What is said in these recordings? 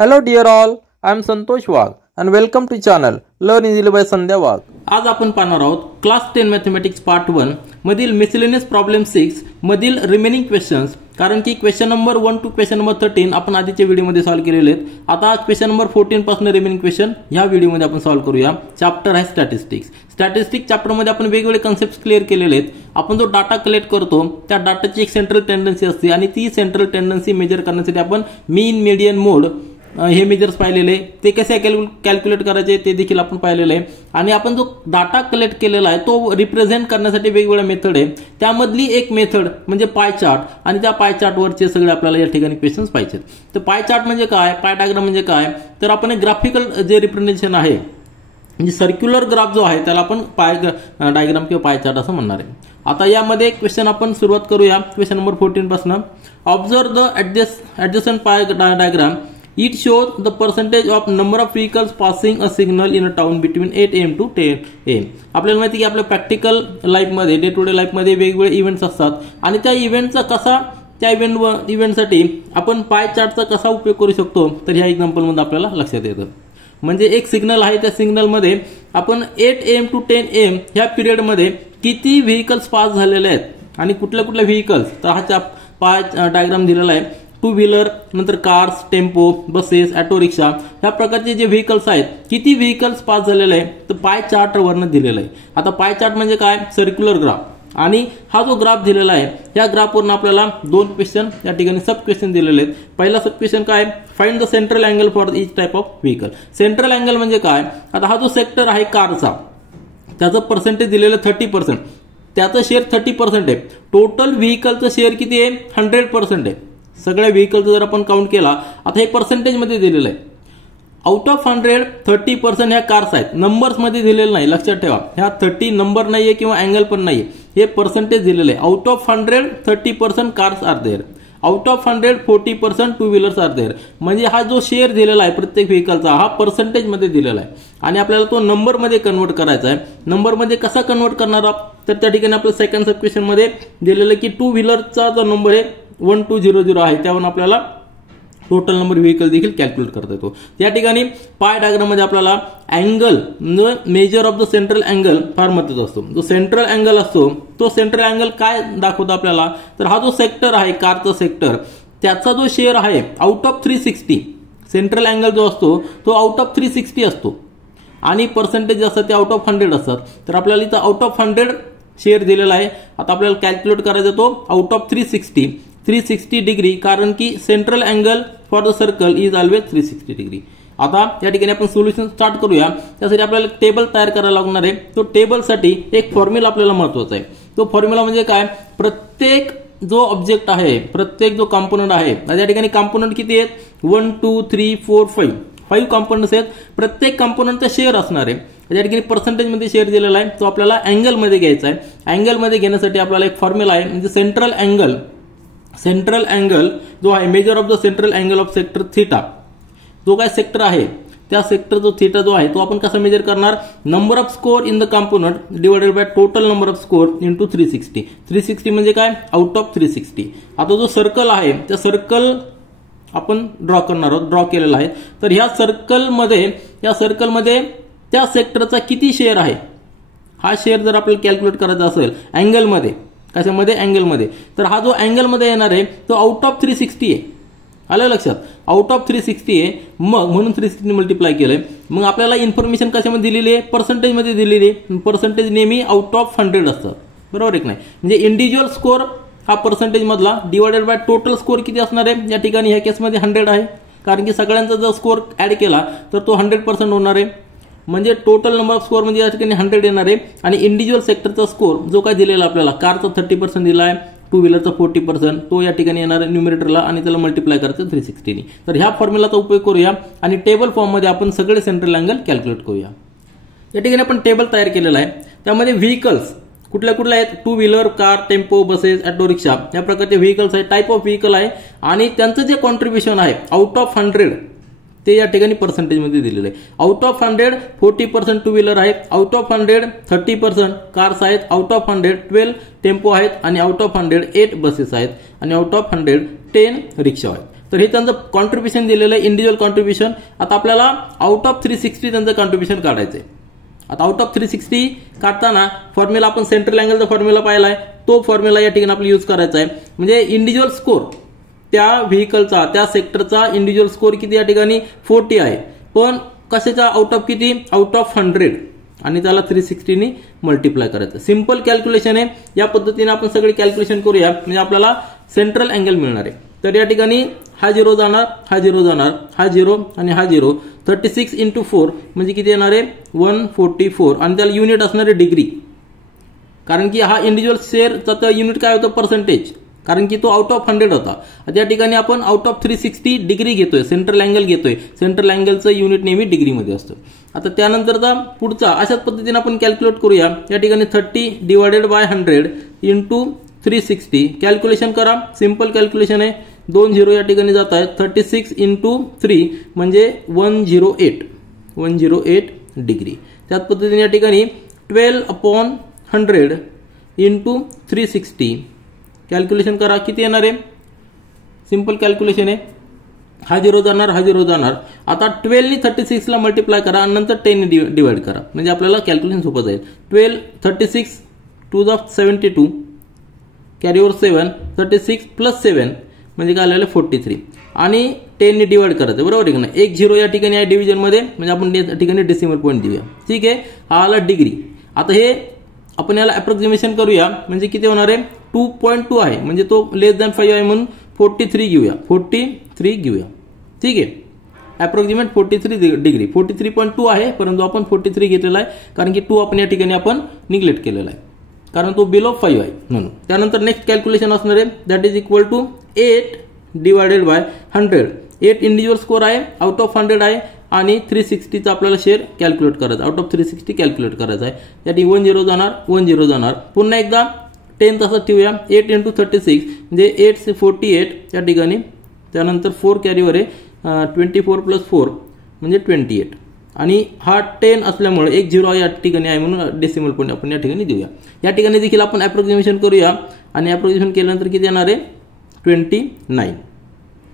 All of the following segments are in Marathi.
Hello dear all, I am Santosh Wagh and welcome to channel Learn Easily by Sandhya Wagh. आज आपण पाहणार आहोत क्लास 10 मॅथमॅटिक्स पार्ट 1 मधील मिसलेनियस प्रॉब्लेम 6 मधील रिमेनिंग क्वेश्चन्स. कारण की question number 1 to question number 13 आपण आधीच्या व्हिडिओमध्ये सॉल्व्ह केलेले आहेत. आता क्वेश्चन नंबर 14 पासून रिमेनिंग क्वेश्चन ह्या व्हिडिओमध्ये आपण सॉल्व्ह करूया. चॅप्टर आहे स्टॅटिस्टिक्स. स्टॅटिस्टिक्स चॅप्टर मध्ये आपण वेगवेगळे कन्सेप्ट्स क्लिअर केलेले आहेत. आपण जो डाटा कलेक्ट करतो त्या डाटाची एक सेंट्रल टेंडन्सी असते आणि ती सेंट्रल टेंडन्सी मेजर करण्यासाठी आपण मीन मीडियन मोड हे मेजर्स पाहिलेले, ते कसे कॅल्क्युलेट करायचे ते देखील आपण पाहिलेले आहे. आणि आपण जो डाटा कलेक्ट केलेला आहे तो रिप्रेझेंट करण्यासाठी वेगवेगळ्या मेथड आहे. त्यामधली एक मेथड म्हणजे पाय चार्ट, आणि त्या पाय चार्टवरचे सगळे आपल्याला या ठिकाणी क्वेश्चन्स पाहिजेत. तर पाय चार्ट म्हणजे काय, पाय डायग्राम म्हणजे काय, तर आपण एक ग्राफिकल जे रिप्रेझेंटेशन आहे म्हणजे सर्क्युलर ग्राफ जो आहे त्याला आपण पाय डायग्राम किंवा पाय चार्ट असं म्हणणार आहे. आता यामध्ये क्वेश्चन आपण सुरुवात करूया क्वेश्चन नंबर 14 पासून. Observe the adjacent pie diagram. It shows the percentage of number of vehicles passing a signal in a town between 8 AM to 10 AM. आपल्याला माहिती की आपल्या प्रॅक्टिकल लाईफमध्ये डे टू डे लाईफमध्ये वेगवेगळे इव्हेंट्स असतात आणि त्या इव्हेंटचा कसा त्या इव्हेंटसाठी आपण पाय चार्टचा कसा उपयोग करू शकतो तर ह्या एक्झाम्पलमध्ये आपल्याला लक्षात येतं. म्हणजे एक सिग्नल आहे, त्या सिग्नलमध्ये आपण 8 AM to 10 AM ह्या पिरियडमध्ये किती व्हेकल्स पास झालेले आहेत आणि कुठल्या कुठल्या व्हेकल्स, तर हा पाय डायग्राम दिलेला आहे. टू व्हीलर, नंतर cars, tempo, buses, auto rickshaw ह्या प्रकारचे जे व्हेकल्स आहेत किती व्हेकल्स पास झालेले आहे तर पाय चार्ट वरनं दिलेलं आहे. आता पाय चार्ट म्हणजे काय, सर्क्युलर ग्राफ. आणि हा जो ग्राफ दिलेला आहे या ग्राफवरून आपल्याला दोन क्वेश्चन या ठिकाणी सब क्वेश्चन दिलेले आहेत. पहिला सब क्वेश्चन काय, find the central angle for each type of vehicle. Central angle म्हणजे काय, आता हा जो सेक्टर आहे कारचा त्याचं पर्सेंटेज दिलेलं 30%, त्याचं शेअर 30% आहे. टोटल व्हेकलचं शेअर किती आहे, 100% आहे. सगळ्या व्हेकलचं जर आपण काउंट केला, आता हे पर्सेंटेज मध्ये दिलेलं आहे. आउट ऑफ 100 30% ह्या कार्स आहेत, नंबर्स मध्ये दिलेलं नाही. लक्षात ठेवा, ह्या 30 नंबर नाहीये किंवा अँगल पण नाहीये, हे पर्सेंटेज दिलेलं आहे. Out of 100 30% cars are there. Out of 100 40% two wheelers are there. म्हणजे हा जो शेअर दिलेला आहे प्रत्येक व्हेकलचा हा पर्सेंटेज मध्ये दिलेला आहे आणि आपल्याला तो नंबर मध्ये कन्वर्ट करायचा आहे. नंबर मध्ये कसा कन्वर्ट करणार तर त्या ठिकाणी आपल्या सेकंड सब क्वेश्चन मध्ये दिलेलं की टू व्हीलरचा जो नंबर आहे 1200 आहे, त्यावरून आपल्याला टोटल नंबर व्हेकल देखील कॅल्क्युलेट करता येतो. या ठिकाणी पाय डायग्राम मध्ये आपल्याला angle major of the central angle फार महत्वाचा असतो. जो सेंट्रल अँगल असतो तो सेंट्रल अँगल काय दाखवतो आपल्याला, तर हा जो सेक्टर आहे कारचा सेक्टर त्याचा जो शेअर आहे आउट ऑफ 360. सेंट्रल अँगल जो असतो तो आउट ऑफ 360 असतो आणि पर्सेंटेज असतात ते आउट ऑफ 100 असतात. तर आपल्याला इथं आउट ऑफ 100 शेअर दिलेला आहे. आता आपल्याला कॅल्क्युलेट करायचा तो आउट ऑफ 360 डिग्री, कारण की central angle for the circle is always 360 degree. आता या ठिकाणी आपण सोल्युशन स्टार्ट करूया. त्यासाठी आपल्याला टेबल तयार करायला लागणार आहे. तो टेबलसाठी एक फॉर्म्युला आपल्याला महत्वाचा आहे. तो फॉर्म्युला म्हणजे काय, प्रत्येक जो ऑब्जेक्ट आहे, प्रत्येक जो कॉम्पोनंट आहे, या ठिकाणी कॉम्पोनंट किती आहेत, 1 2 3 4 5 कॉम्पोनंट्स आहेत. प्रत्येक कॉम्पोनंटचा शेअर असणार आहे. या ठिकाणी पर्सेंटेज मध्ये शेअर दिलेला आहे, तो आपल्याला अँगल मध्ये घ्यायचा आहे. अँगल मध्ये घेण्यासाठी आपल्याला एक फॉर्म्युला आहे, म्हणजे सेंट्रल अँगल जो आहे major of the central angle of sector theta. जो काय सेक्टर आहे त्या सेक्टर जो थिटा जो आहे तो आपण कसा मेजर करणार, number of score in the component divided by total number of score into 360. 360 म्हणजे काय, आउट ऑफ 360. आता जो सर्कल आहे त्या सर्कल आपण ड्रॉ करणार आहोत, ड्रॉ केलेला आहे. तर ह्या सर्कलमध्ये त्या सेक्टरचा किती शेअर आहे, हा शेअर जर आपल्याला कॅल्क्युलेट करायचा असेल अँगलमध्ये, कशामध्ये, अँगलमध्ये, तर हा जो अँगलमध्ये येणार आहे तो आउट ऑफ 360 आहे. आलं लक्षात, आउट ऑफ 360 आहे. मग म्हणून 360 मल्टिप्लाय केलंय. मग आपल्याला इन्फॉर्मेशन कशामध्ये दिलेली आहे, पर्सेंटेज मध्ये दिलेली आहे. पर्सेंटेज नेहमी आउट ऑफ 100 असतात, बरोबर आहे की नाही. म्हणजे इंडिव्हिज्युअल स्कोर हा पर्सेंटेज मधला डिवायडेड बाय टोटल स्कोर किती असणार आहे, या ठिकाणी ह्या केसमध्ये 100 आहे, कारण की सगळ्यांचा जर स्कोर ऍड केला तर तो 100% होणार आहे. म्हणजे टोटल नंबर ऑफ स्कोर म्हणजे या ठिकाणी 100 येणार आहे. आणि इंडिव्हिज्युअल सेक्टरचा स्कोर जो काय दिलेला आपल्याला, कारचा 30% दिला आहे, टू व्हीलरचा 40%, तो या ठिकाणी येणार आहे न्यूमरेटरला आणि त्याला मल्टिप्लाय करायचं 360. तर ह्या फॉर्म्युलाचा उपयोग करूया आणि टेबल फॉर्म मध्ये आपण सगळे सेंट्रल अँगल कॅल्क्युलेट करूया. या ठिकाणी आपण टेबल तयार केलेला आहे. त्यामध्ये व्हेकल्स कुठल्या कुठल्या आहेत, two wheeler, car, tempo, buses, auto rickshaw या प्रकारचे व्हेकल्स आहेत, टाइप ऑफ व्हेकल आहे आणि त्यांचं जे कॉन्ट्रीब्युशन आहे आउट ऑफ 100 ते या ठिकाणी पर्सेंटेज मध्ये दिलेलं आहे. आउट ऑफ 100 40% टू व्हीलर आहेत, आउट ऑफ 100 30% कार्स आहेत, आउट ऑफ 100 12 टेम्पो आहेत आणि आउट ऑफ 100 8 बसेस आहेत आणि आउट ऑफ 100 10 रिक्षा आहेत. तर हे त्यांचं कॉन्ट्रीब्युशन दिलेलं आहे, इंडिव्हिज्युअल कॉन्ट्रीब्युशन. आता आपल्याला आउट ऑफ 360 त्यांचं कॉन्ट्रीब्युशन काढायचंय. आता आउट ऑफ 360 काढताना फॉर्म्युला आपण सेंट्रल अँगलचा फॉर्म्युला पाहिलाय, तो फॉर्म्युला या ठिकाणी आपल्याला यूज करायचा आहे. म्हणजे इंडिव्हिज्युअल स्कोर त्या व्हेकलचा, त्या सेक्टरचा इंडिव्हिज्युअल स्कोर किती या ठिकाणी 40 आहे. पण कशाचा आउट ऑफ किती, आउट ऑफ 100 आणि त्याला 360 ने मल्टिप्लाय करायचं. सिंपल कॅल्क्युलेशन आहे. या पद्धतीने आपण सगळे कॅल्क्युलेशन करूया म्हणजे आपल्याला सेंट्रल अँगल मिळणार आहे. तर या ठिकाणी हा 0 जाणार, हा 0 जाणार, हा 0 आणि हा 0. 36 × 4 म्हणजे किती येणार आहे 144 आणि त्याला युनिट असणार आहे डिग्री. कारण की हा इंडिव्हिज्युअल शेअरचा युनिट काय होतं पर्सेंटेज, कारण की तो आउट ऑफ 100 होता. त्या ठिकाणी आपण आउट ऑफ 360 डिग्री घेतोय, सेंट्रल अँगल घेतोय. सेंट्रल अँगलचं युनिट नेहमी डिग्रीमध्ये असतं. आता त्यानंतरचा पुढचा अशाच पद्धतीने आपण कॅल्क्युलेट करूया. या ठिकाणी 30 / 100 × 360 कॅल्क्युलेशन करा. सिंपल कॅल्क्युलेशन आहे. 2 0 या ठिकाणी जात आहेत. 36 × 3 म्हणजे 108 डिग्री. त्याच पद्धतीने या ठिकाणी 12/100 × 360 कॅल्क्युलेशन करा. किती येणार आहे, सिंपल कॅल्क्युलेशन आहे. हा 0 जाणार, हा 0 जाणार. आता 12 ने 36 ला मल्टिप्लाय करा आणि नंतर 10 ने डिवाइड करा म्हणजे आपल्याला कॅल्क्युलेशन सोपं जाईल. 12 36 2 72 कॅरी ओव्हर 7 36 + 7 म्हणजे काय आलेलं 43 आणि 10 ने डिवाइड करायचं, बरोबर आहे ना. 1 0 या ठिकाणी आहे डिव्हिजन मध्ये म्हणजे आपण या ठिकाणी डेसिमल पॉईंट देऊया. ठीक आहे, हा आला डिग्री. आता हे आपण याला अप्रॉक्सिमेशन करूया म्हणजे किती होणार आहे 2.2 आहे म्हणजे तो <5 आहे म्हणून 43 घेऊया. 43 घेऊया. ठीक आहे, अप्रॉक्सिमेट 43 डिग्री. 43.2 आहे परंतु आपण 43 घेतलेला आहे कारण की 2 आपण या ठिकाणी आपण निग्लेक्ट केलेला आहे कारण तो बिलो 5 आहे म्हणून. त्यानंतर नेक्स्ट कॅल्क्युलेशन असणार आहे that is equal to 8 / 100. 8 individual score आहे, आउट ऑफ 100 आहे आणि 360चा आपल्याला शेअर कॅल्क्युलेट करायचा, आउट ऑफ 360 कॅल्क्युलेट करायचा आहे. यासाठी 1 0 जाणार, 1 0 जाणार. पुन्हा एकदा 10 तसंच ठेवूया. 8 × 36 म्हणजे 8 48 या ठिकाणी. त्यानंतर 4 कॅरीवर आहे 24 + 4 म्हणजे 28 आणि हा 10 असल्यामुळे 1 0 या ठिकाणी आहे म्हणून डेसिमल पॉईंट आपण या ठिकाणी देऊया. या ठिकाणी देखील आपण अप्रॉक्सिमेशन करूया आणि अप्रॉक्सिमेशन केल्यानंतर किती येणार आहे 29,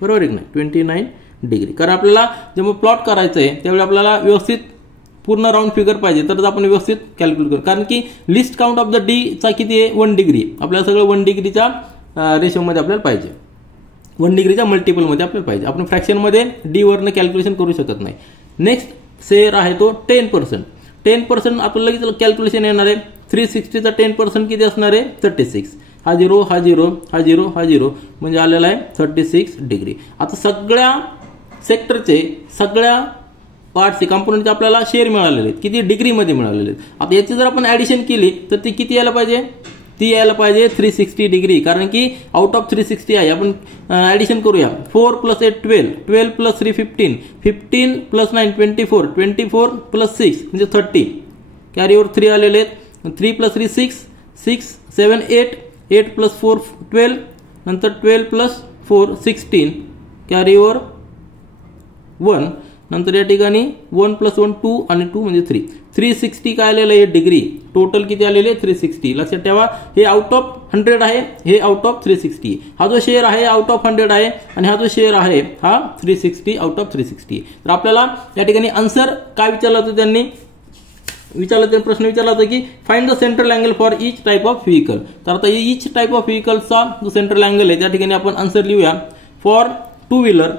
बरोबर आहे की नाही 29 डिग्री. कारण आपल्याला जेव्हा प्लॉट करायचं आहे त्यावेळी आपल्याला व्यवस्थित पूर्ण राऊंड फिगर पाहिजे तर आपण व्यवस्थित कॅल्क्युलेट करू. कारण की list count of the D चा किती आहे 1 डिग्री. आपल्याला सगळं 1 डिग्रीच्या रेशोमध्ये आपल्याला पाहिजे, 1 डिग्रीच्या मल्टिपलमध्ये आपल्याला पाहिजे. आपण फ्रॅक्शनमध्ये डी वरनं कॅल्क्युलेशन करू शकत नाही. नेक्स्ट शेअर आहे तो 10%. 10% आपल्याला लगेच कॅल्क्युलेशन येणार आहे. 360चा 10% किती असणार आहे 36. हा 0 हा 0 हा 0 हा 0 म्हणजे आलेला आहे 36 डिग्री. आता सगळ्या सेक्टरचे सगळ्या पार्टचे कंपोनंटचे आपल्याला शेअर मिळालेले आहेत, किती डिग्रीमध्ये मिळालेले आहेत. आता याची जर आपण ऍडिशन केली तर ती किती यायला पाहिजे, ती यायला पाहिजे 360 डिग्री. कारण की आउट ऑफ 360 आहे. आपण ऍडिशन करूया. 4 + 8 12, 12 + 3 15, 15 + 9 24, 24 + 6 म्हणजे 30. कॅरी ओव्हर 3 आलेले आहेत. 3 + 3 6, 6 7 8, 8 + 4 12, नंतर 12 + 4 16, कॅरी ओव्हर 1, नंतर या ठिकाणी 1 + 1 2 आणि 2 म्हणजे 3. 360 काय आलेलं आहे डिग्री. टोटल किती आलेले 360. लक्षात ठेवा हे आउट ऑफ 100 आहे, हे आउट ऑफ 360. हा जो शेअर आहे आउट ऑफ 100 आहे आणि हा जो शेअर आहे हा 360 आउट ऑफ 360. तर आपल्याला या ठिकाणी आन्सर काय विचारलं होतं त्यांनी प्रश्न विचारला होता की find the central angle for each type of vehicle. तर आता इच टाइप ऑफ व्हेकलचा जो सेंट्रल अँगल आहे त्या ठिकाणी आपण आन्सर लिहूया. फॉर टू व्हीलर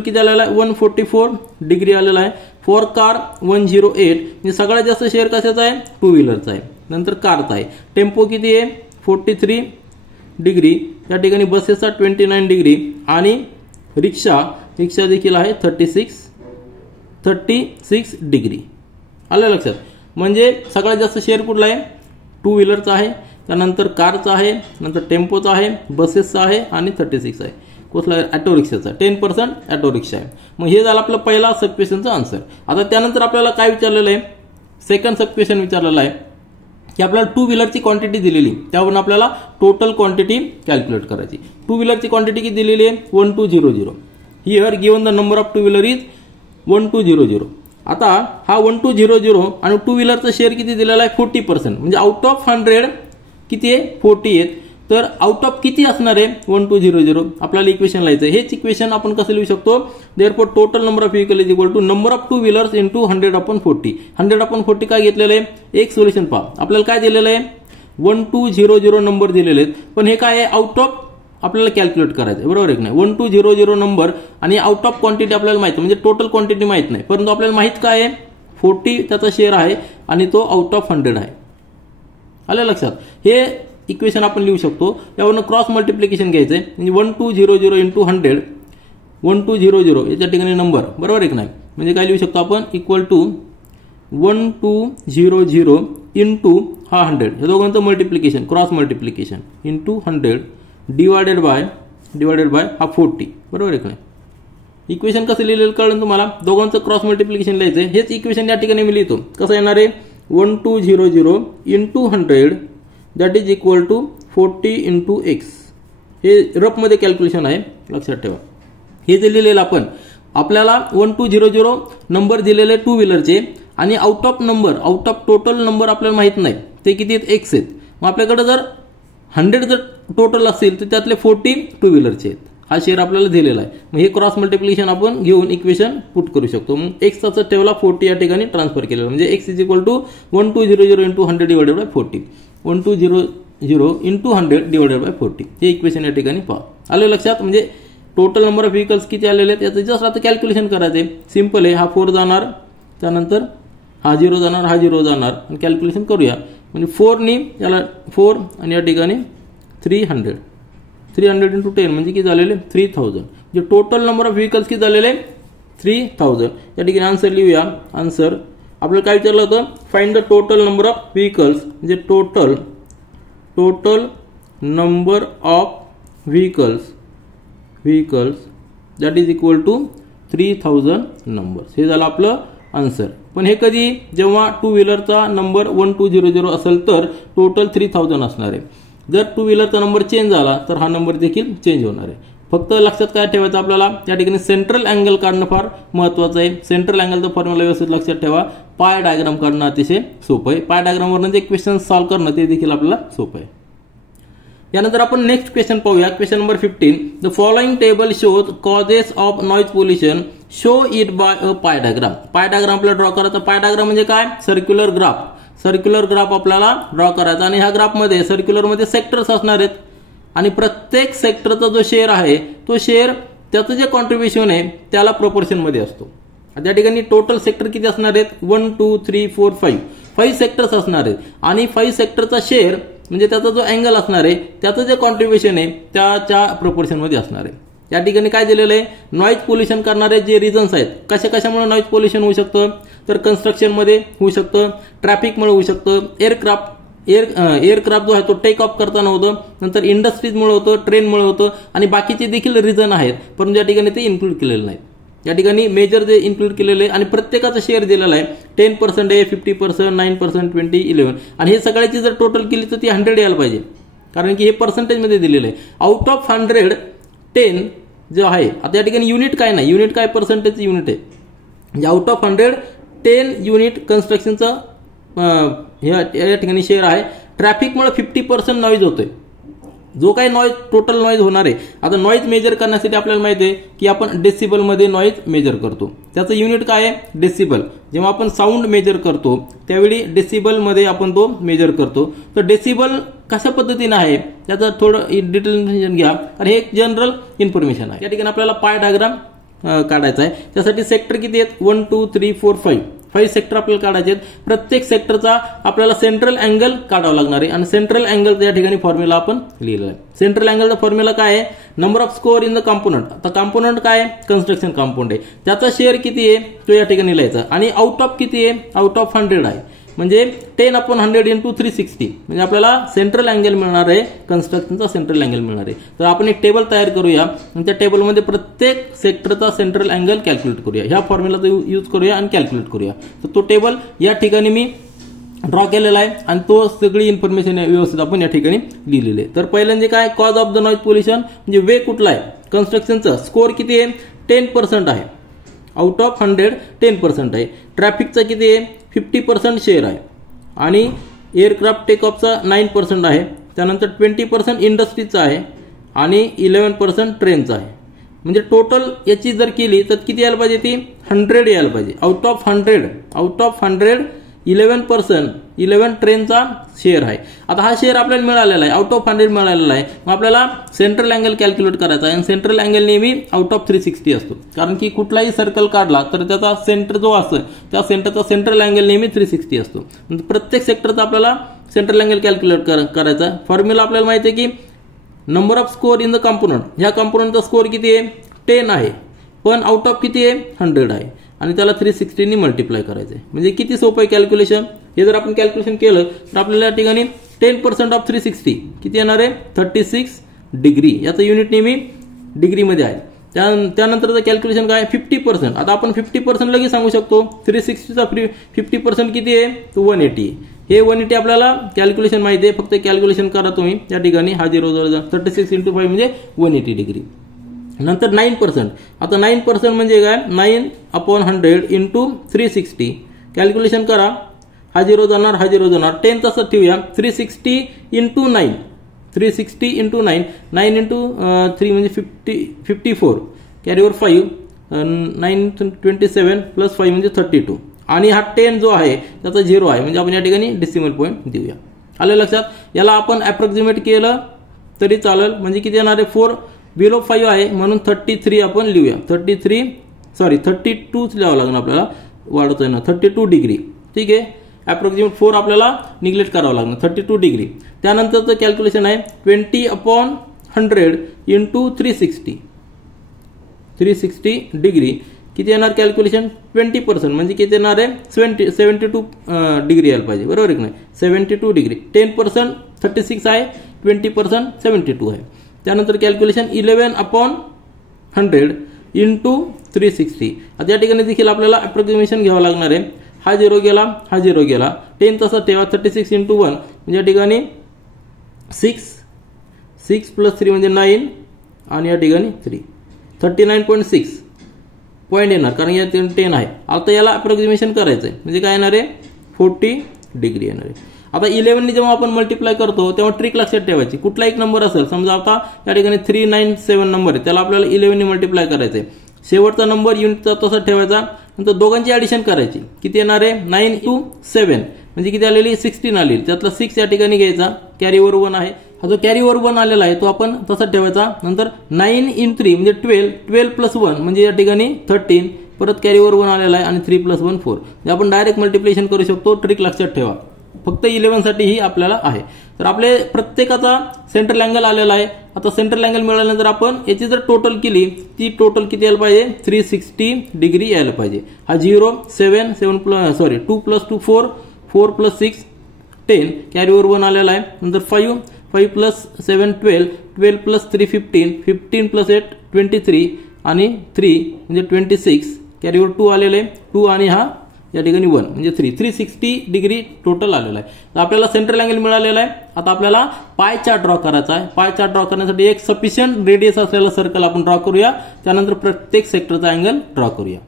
किती आलेला आहे 144 डिग्री आलेला आहे. फॉर कार 108 म्हणजे सगळ्यात जास्त शेअर कशाचा आहे टू व्हीलरचा आहे, नंतर कारचा आहे. टेम्पो किती आहे 43 डिग्री. या ठिकाणी बसेसचा 29 डिग्री आणि रिक्षा देखील आहे 36 डिग्री. आलं लक्षात. म्हणजे सगळ्यात जास्त शेअर कुठला आहे टू व्हीलरचा आहे, त्यानंतर कारचा आहे, नंतर टेम्पोचा आहे, बसेसचा आहे आणि 36 आहे. कुठला ऑटो रिक्षाचा 10% ऑटो रिक्षा आहे. मग हे झालं आपलं पहिला सब क्वेश्चनचा आन्सर. आता त्यानंतर आपल्याला काय विचारलेलं आहे सेकंड सब क्वेश्चन विचारलेला आहे की आपल्याला टू व्हीलरची क्वांटिटी दिलेली, त्यावरून आपल्याला टोटल क्वांटिटी कॅल्क्युलेट करायची. टू व्हीलरची क्वांटिटी किती दिलेली आहे 1200. Here given the number of two wheeler is 1200. आता हा 1200 आणि टू व्हीलरचा शेअर किती दिलेला आहे 40%. म्हणजे आउट ऑफ 100 किती आहे 40 आहेत. तर आउट ऑफ किती असणार आहे 1200 आपल्याला इक्वेशन लिहायचं. हेच इक्वेशन आपण कसं लिहू शकतो, therefore total number of vehicle is equal to number of two wheelers into 100/40. 100/40 काय घेतलेलं आहे, एक सोल्युशन पहा. आपल्याला काय दिलेलं आहे 1200 नंबर दिलेले आहेत, पण हे काय आहे आउट ऑफ आपल्याला कॅल्क्युलेट करायचं, बरोबर आहे की नाही. 1200 नंबर आणि आउट ऑफ क्वांटिटी आपल्याला माहिती, म्हणजे टोटल क्वांटिटी माहित नाही, परंतु आपल्याला माहित काय आहे 40 त्याचा शेअर आहे आणि तो आउट ऑफ 100 आहे. आलं लक्षात. हे इक्वेशन आपण लिहू शकतो. यावरून क्रॉस मल्टिप्लिकेशन घ्यायचंय, म्हणजे 1200 इंटू 100, 1200 याच्या ठिकाणी नंबर, बरोबर आहे की नाही. म्हणजे काय लिहू शकतो आपण इक्वल टू 1200 इंटू हा 100, या दोघांचं multiplication cross multiplication into 100 divided bye हा 40, बरोबर आहे की नाही. इक्वेशन कसं लिहिलेलं कळलं तुम्हाला. दोघांचं क्रॉस मल्टिप्लिकेशन लिहायचंय. हेच इक्वेशन या ठिकाणी मी लिहितो. कसं येणार आहे 1200 into 100 that is equal to 40 into x. हे रफमध्ये कॅल्क्युलेशन आहे, लक्षात ठेवा. हे जे लिहिलेलं आपण आपल्याला 1200 नंबर दिलेले टू व्हीलरचे आणि out of number, out of total number आपल्याला माहित नाही ते किती आहेत, एक्स आहेत. मग आपल्याकडे जर 100 जर टोटल असेल तर त्यातले 40 टू व्हीलरचे आहेत. हा शेअर आपल्याला दिलेला आहे. मग हे क्रॉस मल्टिप्लिकेशन आपण घेऊन इक्वेशन पुट करू शकतो. मग एक्सचा ठेवला 40 या ठिकाणी ट्रान्सफर केलेला, म्हणजे x is equal to 1200 into 100 divided by 40, 1200 into 100 divided by 40. हे इक्वेशन या ठिकाणी पहा. आलं लक्षात. म्हणजे टोटल नंबर ऑफ व्हेकल्स किती आलेले आहेत याचं जस्ट आता कॅल्क्युलेशन करायचे. सिंपल आहे. हा 4 जाणार, त्यानंतर हा 0 जाणार, हा 0 जाणार आणि कॅल्क्युलेशन करूया. म्हणजे 4नी याला 4 आणि या ठिकाणी 300 इंटू 10 म्हणजे किती झालेले 3000. जे टोटल नंबर ऑफ व्हेकल्स किती झालेले 3000. या ठिकाणी आन्सर लिहूया. आन्सर आपल्याला काय विचारलं होतं, find the total number of vehicles, म्हणजे total number of vehicles that is equal to 3000 numbers. हे झालं आपलं आन्सर. पण हे कधी, जेव्हा टू व्हीलरचा नंबर 1200 असेल तर टोटल 3000 असणार आहे. जर टू व्हीलरचा नंबर चेंज झाला तर हा नंबर देखील चेंज होणार आहे. फक्त लक्षात काय ठेवायचं आपल्याला, या ठिकाणी सेंट्रल अँगल काढणं फार महत्वाचं आहे. सेंट्रल अँगलचा फॉर्म्युला व्यवस्थित लक्षात ठेवा. पाय डायग्राम काढणं अतिशय सोपं आहे. पाय डायग्रामवरून जे क्वेश्चन सॉल्व्ह करणं ते देखील आपल्याला सोपं आहे. यानंतर आपण नेक्स्ट क्वेश्चन पाहूया. Question number 15. The following table shows causes of noise pollution, show it by a pie diagram. Pie diagram आपल्याला ड्रॉ करायचा. पाय डायग्राम म्हणजे काय, सर्क्युलर ग्राफ आपल्याला ड्रॉ करायचा. आणि ह्या ग्राफमध्ये सर्क्युलरमध्ये सेक्टर्स असणार आहेत आणि प्रत्येक सेक्टरचा जो शेअर आहे तो शेअर त्याचं जे कॉन्ट्रीब्युशन आहे त्याला प्रोपोर्शन मध्ये असतो. त्या ठिकाणी टोटल सेक्टर किती असणार आहेत 1 2 3 4 5 सेक्टर्स असणार आहेत आणि 5 सेक्टरचा शेअर म्हणजे त्याचा जो अँगल असणार आहे त्याचं जे कॉन्ट्रीब्युशन आहे त्याच्या प्रोपोर्शन मध्ये असणार आहे. या ठिकाणी काय दिलेलं आहे, नॉइज पोल्युशन करणारे जे रिझन्स आहेत, कशामुळे नॉइज पोल्युशन होऊ शकतं, तर कन्स्ट्रक्शन मध्ये होऊ शकतं, ट्रॅफिकमुळे होऊ शकतं, एअरक्राफ्ट जो आहे तो टेक ऑफ करताना होतं, नंतर इंडस्ट्रीजमुळे होतं, ट्रेनमुळे होतं आणि बाकीचे देखील रिझन आहेत, परंतु या ठिकाणी ते इन्क्लूड केलेले नाहीत. या ठिकाणी मेजर जे इन्क्लूड केलेले आणि प्रत्येकाचा शेअर दिलेला आहे 10% आहे, 50%, 9%, 20, 11 आणि हे सगळ्याची जर टोटल केली तर ती 100 यायला पाहिजे, कारण की हे पर्सेंटेजमध्ये दिलेलं आहे. आउट ऑफ 100 10 जो आहे, आता या ठिकाणी युनिट काय नाही, युनिट काय पर्सेंटेज युनिट आहे, म्हणजे आउट ऑफ 100 10 युनिट कन्स्ट्रक्शनचं या ठिकाणी शेअर आहे. ट्रॅफिकमुळे 50% नॉईज होतोय, जो काही नॉईज टोटल नॉईज होणार आहे. आता नॉईज मेजर करण्यासाठी आपल्याला माहिती आहे की आपण डेसिबल मध्ये नॉईज मेजर करतो, त्याचं युनिट काय आहे डेसिबल. जेव्हा आपण साऊंड मेजर करतो त्यावेळी डेसिबल मध्ये आपण तो मेजर करतो. तर डेसिबल कशा पद्धतीने आहे त्याचं थोडं डिटेल घ्या, आणि हे एक जनरल इन्फॉर्मेशन आहे. या ठिकाणी आपल्याला पाय डायग्राम काढायचा आहे. त्यासाठी सेक्टर किती आहेत 1 2 3 4 5 सेक्टर आपल्याला काढायचे आहेत. प्रत्येक सेक्टरचा आपल्याला सेंट्रल अँगल काढावा लागणार आहे आणि सेंट्रल अँगल या ठिकाणी फॉर्म्युला आपण लिहिलेला आहे. सेंट्रल अँगलचा फॉर्म्युला काय आहे, number of score in the component. आता कॉम्पोनंट काय आहे, कन्स्ट्रक्शन कॉम्पोनंट आहे, त्याचा शेअर किती आहे तो या ठिकाणी लिहायचा. आणि आउट ऑफ किती आहे, आउट ऑफ 100 आहे, म्हणजे 10/100 इंटू 360 म्हणजे आपल्याला सेंट्रल अँगल मिळणार आहे, कन्स्ट्रक्शनचा सेंट्रल अँगल मिळणार आहे. तर आपण एक टेबल तयार करूया आणि त्या टेबलमध्ये प्रत्येक सेक्टरचा सेंट्रल अँगल कॅल्क्युलेट करूया. ह्या फॉर्म्युलाचा यूज करूया आणि कॅल्क्युलेट करूया. तर तो टेबल या ठिकाणी मी ड्रॉ केलेला आहे आणि तो सगळी इन्फॉर्मेशन व्यवस्थित आपण या ठिकाणी लिहिलेली आहे. तर पहिल्यांदा काय, cause of the noise pollution म्हणजे वे कुठला आहे, कन्स्ट्रक्शनचा स्कोअर किती आहे 10% आहे, आउट ऑफ 100 10% आहे. ट्रॅफिकचा किती आहे 50% शेअर आहे आणि एअरक्राफ्ट टेक ऑफचा 9% आहे, त्यानंतर 20% इंडस्ट्रीचा आहे आणि 11% ट्रेनचा आहे. म्हणजे टोटल याची जर केली तर किती यायला पाहिजे, ती 100 यायला पाहिजे. आउट ऑफ 100 11% 11 ट्रेनचा शेअर आहे. आता हा शेअर आपल्याला मिळालेला आहे, आउट ऑफ 100 मिळालेला आहे. मग आपल्याला सेंट्रल अँगल कॅल्क्युलेट करायचा आहे आणि सेंट्रल अँगल नेहमी आउट ऑफ 360 असतो. कारण की कुठलाही सर्कल काढला तर त्याचा सेंटर जो असतो त्या सेंटरचा सेंट्रल अँगल नेहमी 360 असतो. प्रत्येक सेक्टरचा आपल्याला सेंट्रल अँगल कॅल्क्युलेट करायचा. फॉर्म्युला आपल्याला माहिती आहे की number of score in the component, ह्या कॉम्पोनंटचा स्कोअर किती आहे, 10 आहे, पण आउट ऑफ किती आहे, 100 आहे आणि त्याला 360 ने मल्टिप्लाय करायचं आहे. म्हणजे किती सोपं आहे कॅल्क्युलेशन. हे जर आपण कॅल्क्युलेशन केलं तर आपल्याला या ठिकाणी 10% ऑफ 360 किती येणार आहे, 36 डिग्री. याचं युनिट नेहमी डिग्रीमध्ये आहे. त्यानंतरचं कॅल्क्युलेशन काय, 50%. आता आपण 50% लगेच सांगू शकतो. 360चा 50% किती आहे, तो 180. हे 180 आपल्याला कॅल्क्युलेशन माहिती आहे, फक्त कॅल्क्युलेशन करा तुम्ही. या ठिकाणी हा 0 36 × 5 म्हणजे 180 डिग्री. नंतर 9%. आता 9% म्हणजे काय, 9/100 × 360. कॅल्क्युलेशन करा. हा 0 जाणार, हा 0 जाणार. 10 तसं ठेवूया. 360 × 9 360 × 9 9 × 3 म्हणजे 54. कॅरीवर 5 9 27 + 5 म्हणजे 32. आणि हा 10 जो आहे त्याचा 0 आहे, म्हणजे आपण या ठिकाणी डेसिमल पॉईंट देऊया. आलं लक्षात. याला आपण अप्रॉक्सिमेट केलं तरी चालेल. म्हणजे किती येणार आहे, 4 बिलो 5 आहे म्हणून 33 आपण लिहूया. 32 लिहावं लागणार आपल्याला, वाढवता येणार 32 डिग्री. ठीक आहे. अप्रॉक्सिमेट 4 आपल्याला निग्लेक्ट करावं लागणार, 32 डिग्री. त्यानंतरचं कॅल्क्युलेशन आहे 20/100 × 360 डिग्री. किती येणार कॅल्क्युलेशन, 20% म्हणजे किती येणार आहे, 72 डिग्री यायला पाहिजे. बरोबर आहे की नाही, 72 डिग्री. 10% 36 आहे, 20% 72 आहे. त्यानंतर कॅल्क्युलेशन 11/100 × 360. आता या ठिकाणी देखील आपल्याला अप्रॉक्सिमेशन घ्यावं लागणार आहे. हा 0 गेला, हा 0 गेला. 10 तसा ठेवा. 36 × 1 म्हणजे या ठिकाणी 6 + 3 म्हणजे 9 आणि या ठिकाणी 3 39.6 पॉईंट येणार, कारण या 10 आहे. आता याला अप्रॉक्सिमेशन करायचं आहे, म्हणजे काय येणार आहे, 40 डिग्री येणार आहे. आता 11 जेव्हा आपण मल्टिप्लाय करतो तेव्हा ट्रिक लक्षात ठेवायची. कुठला एक नंबर असेल, समजा आता या ठिकाणी 397 नंबर आहे, त्याला आपल्याला 11 ने मल्टिप्लाय करायचं आहे. शेवटचा नंबर युनिटचा तसा ठेवायचा. नंतर दोघांची ऍडिशन करायची. किती येणार आहे, 9 × 7 म्हणजे किती आलेली, 16 आलेली. त्यातला 6 या ठिकाणी घ्यायचा. कॅरीवर 1 आहे. हा जो कॅरीवर 1 आलेला आहे तो आपण तसा ठेवायचा. नंतर 9 × 3 म्हणजे 12 + 1 म्हणजे या ठिकाणी 13. परत कॅरीवर 1 आलेला आहे आणि 3 + 1 4. म्हणजे आपण डायरेक्ट मल्टिप्लिकेशन करू शकतो. ट्रिक लक्षात ठेवा. फक्त 11 साठी ही आपल्याला आहे. तर आपले प्रत्येकाचा सेंट्रल अँगल आलेला आहे. आता सेंट्रल अँगल मिळाल्यानंतर आपण याची जर टोटल केली, ती टोटल किती यायला पाहिजे, 360 डिग्री यायला पाहिजे. हा 0 7 2 + 2 4 4 + 6 10 कॅरीवर 1 आलेला आहे. नंतर 5 + 7 12 12 + 3 15 15 + 8 23 आणि 3 म्हणजे 26. कॅरीवर 2 आलेले आहे, 2 आणि हा या ठिकाणी 1 म्हणजे 360 डिग्री टोटल आलेला आहे. तर आपल्याला सेंट्रल अँगल मिळालेला आहे. आता आपल्याला पाय चार्ट ड्रॉ करायचा आहे. पाय चार्ट ड्रॉ करण्यासाठी एक सफिशियंट रेडियस असलेला सर्कल आपण ड्रॉ करूया. त्यानंतर प्रत्येक सेक्टरचा अँगल ड्रॉ करूया.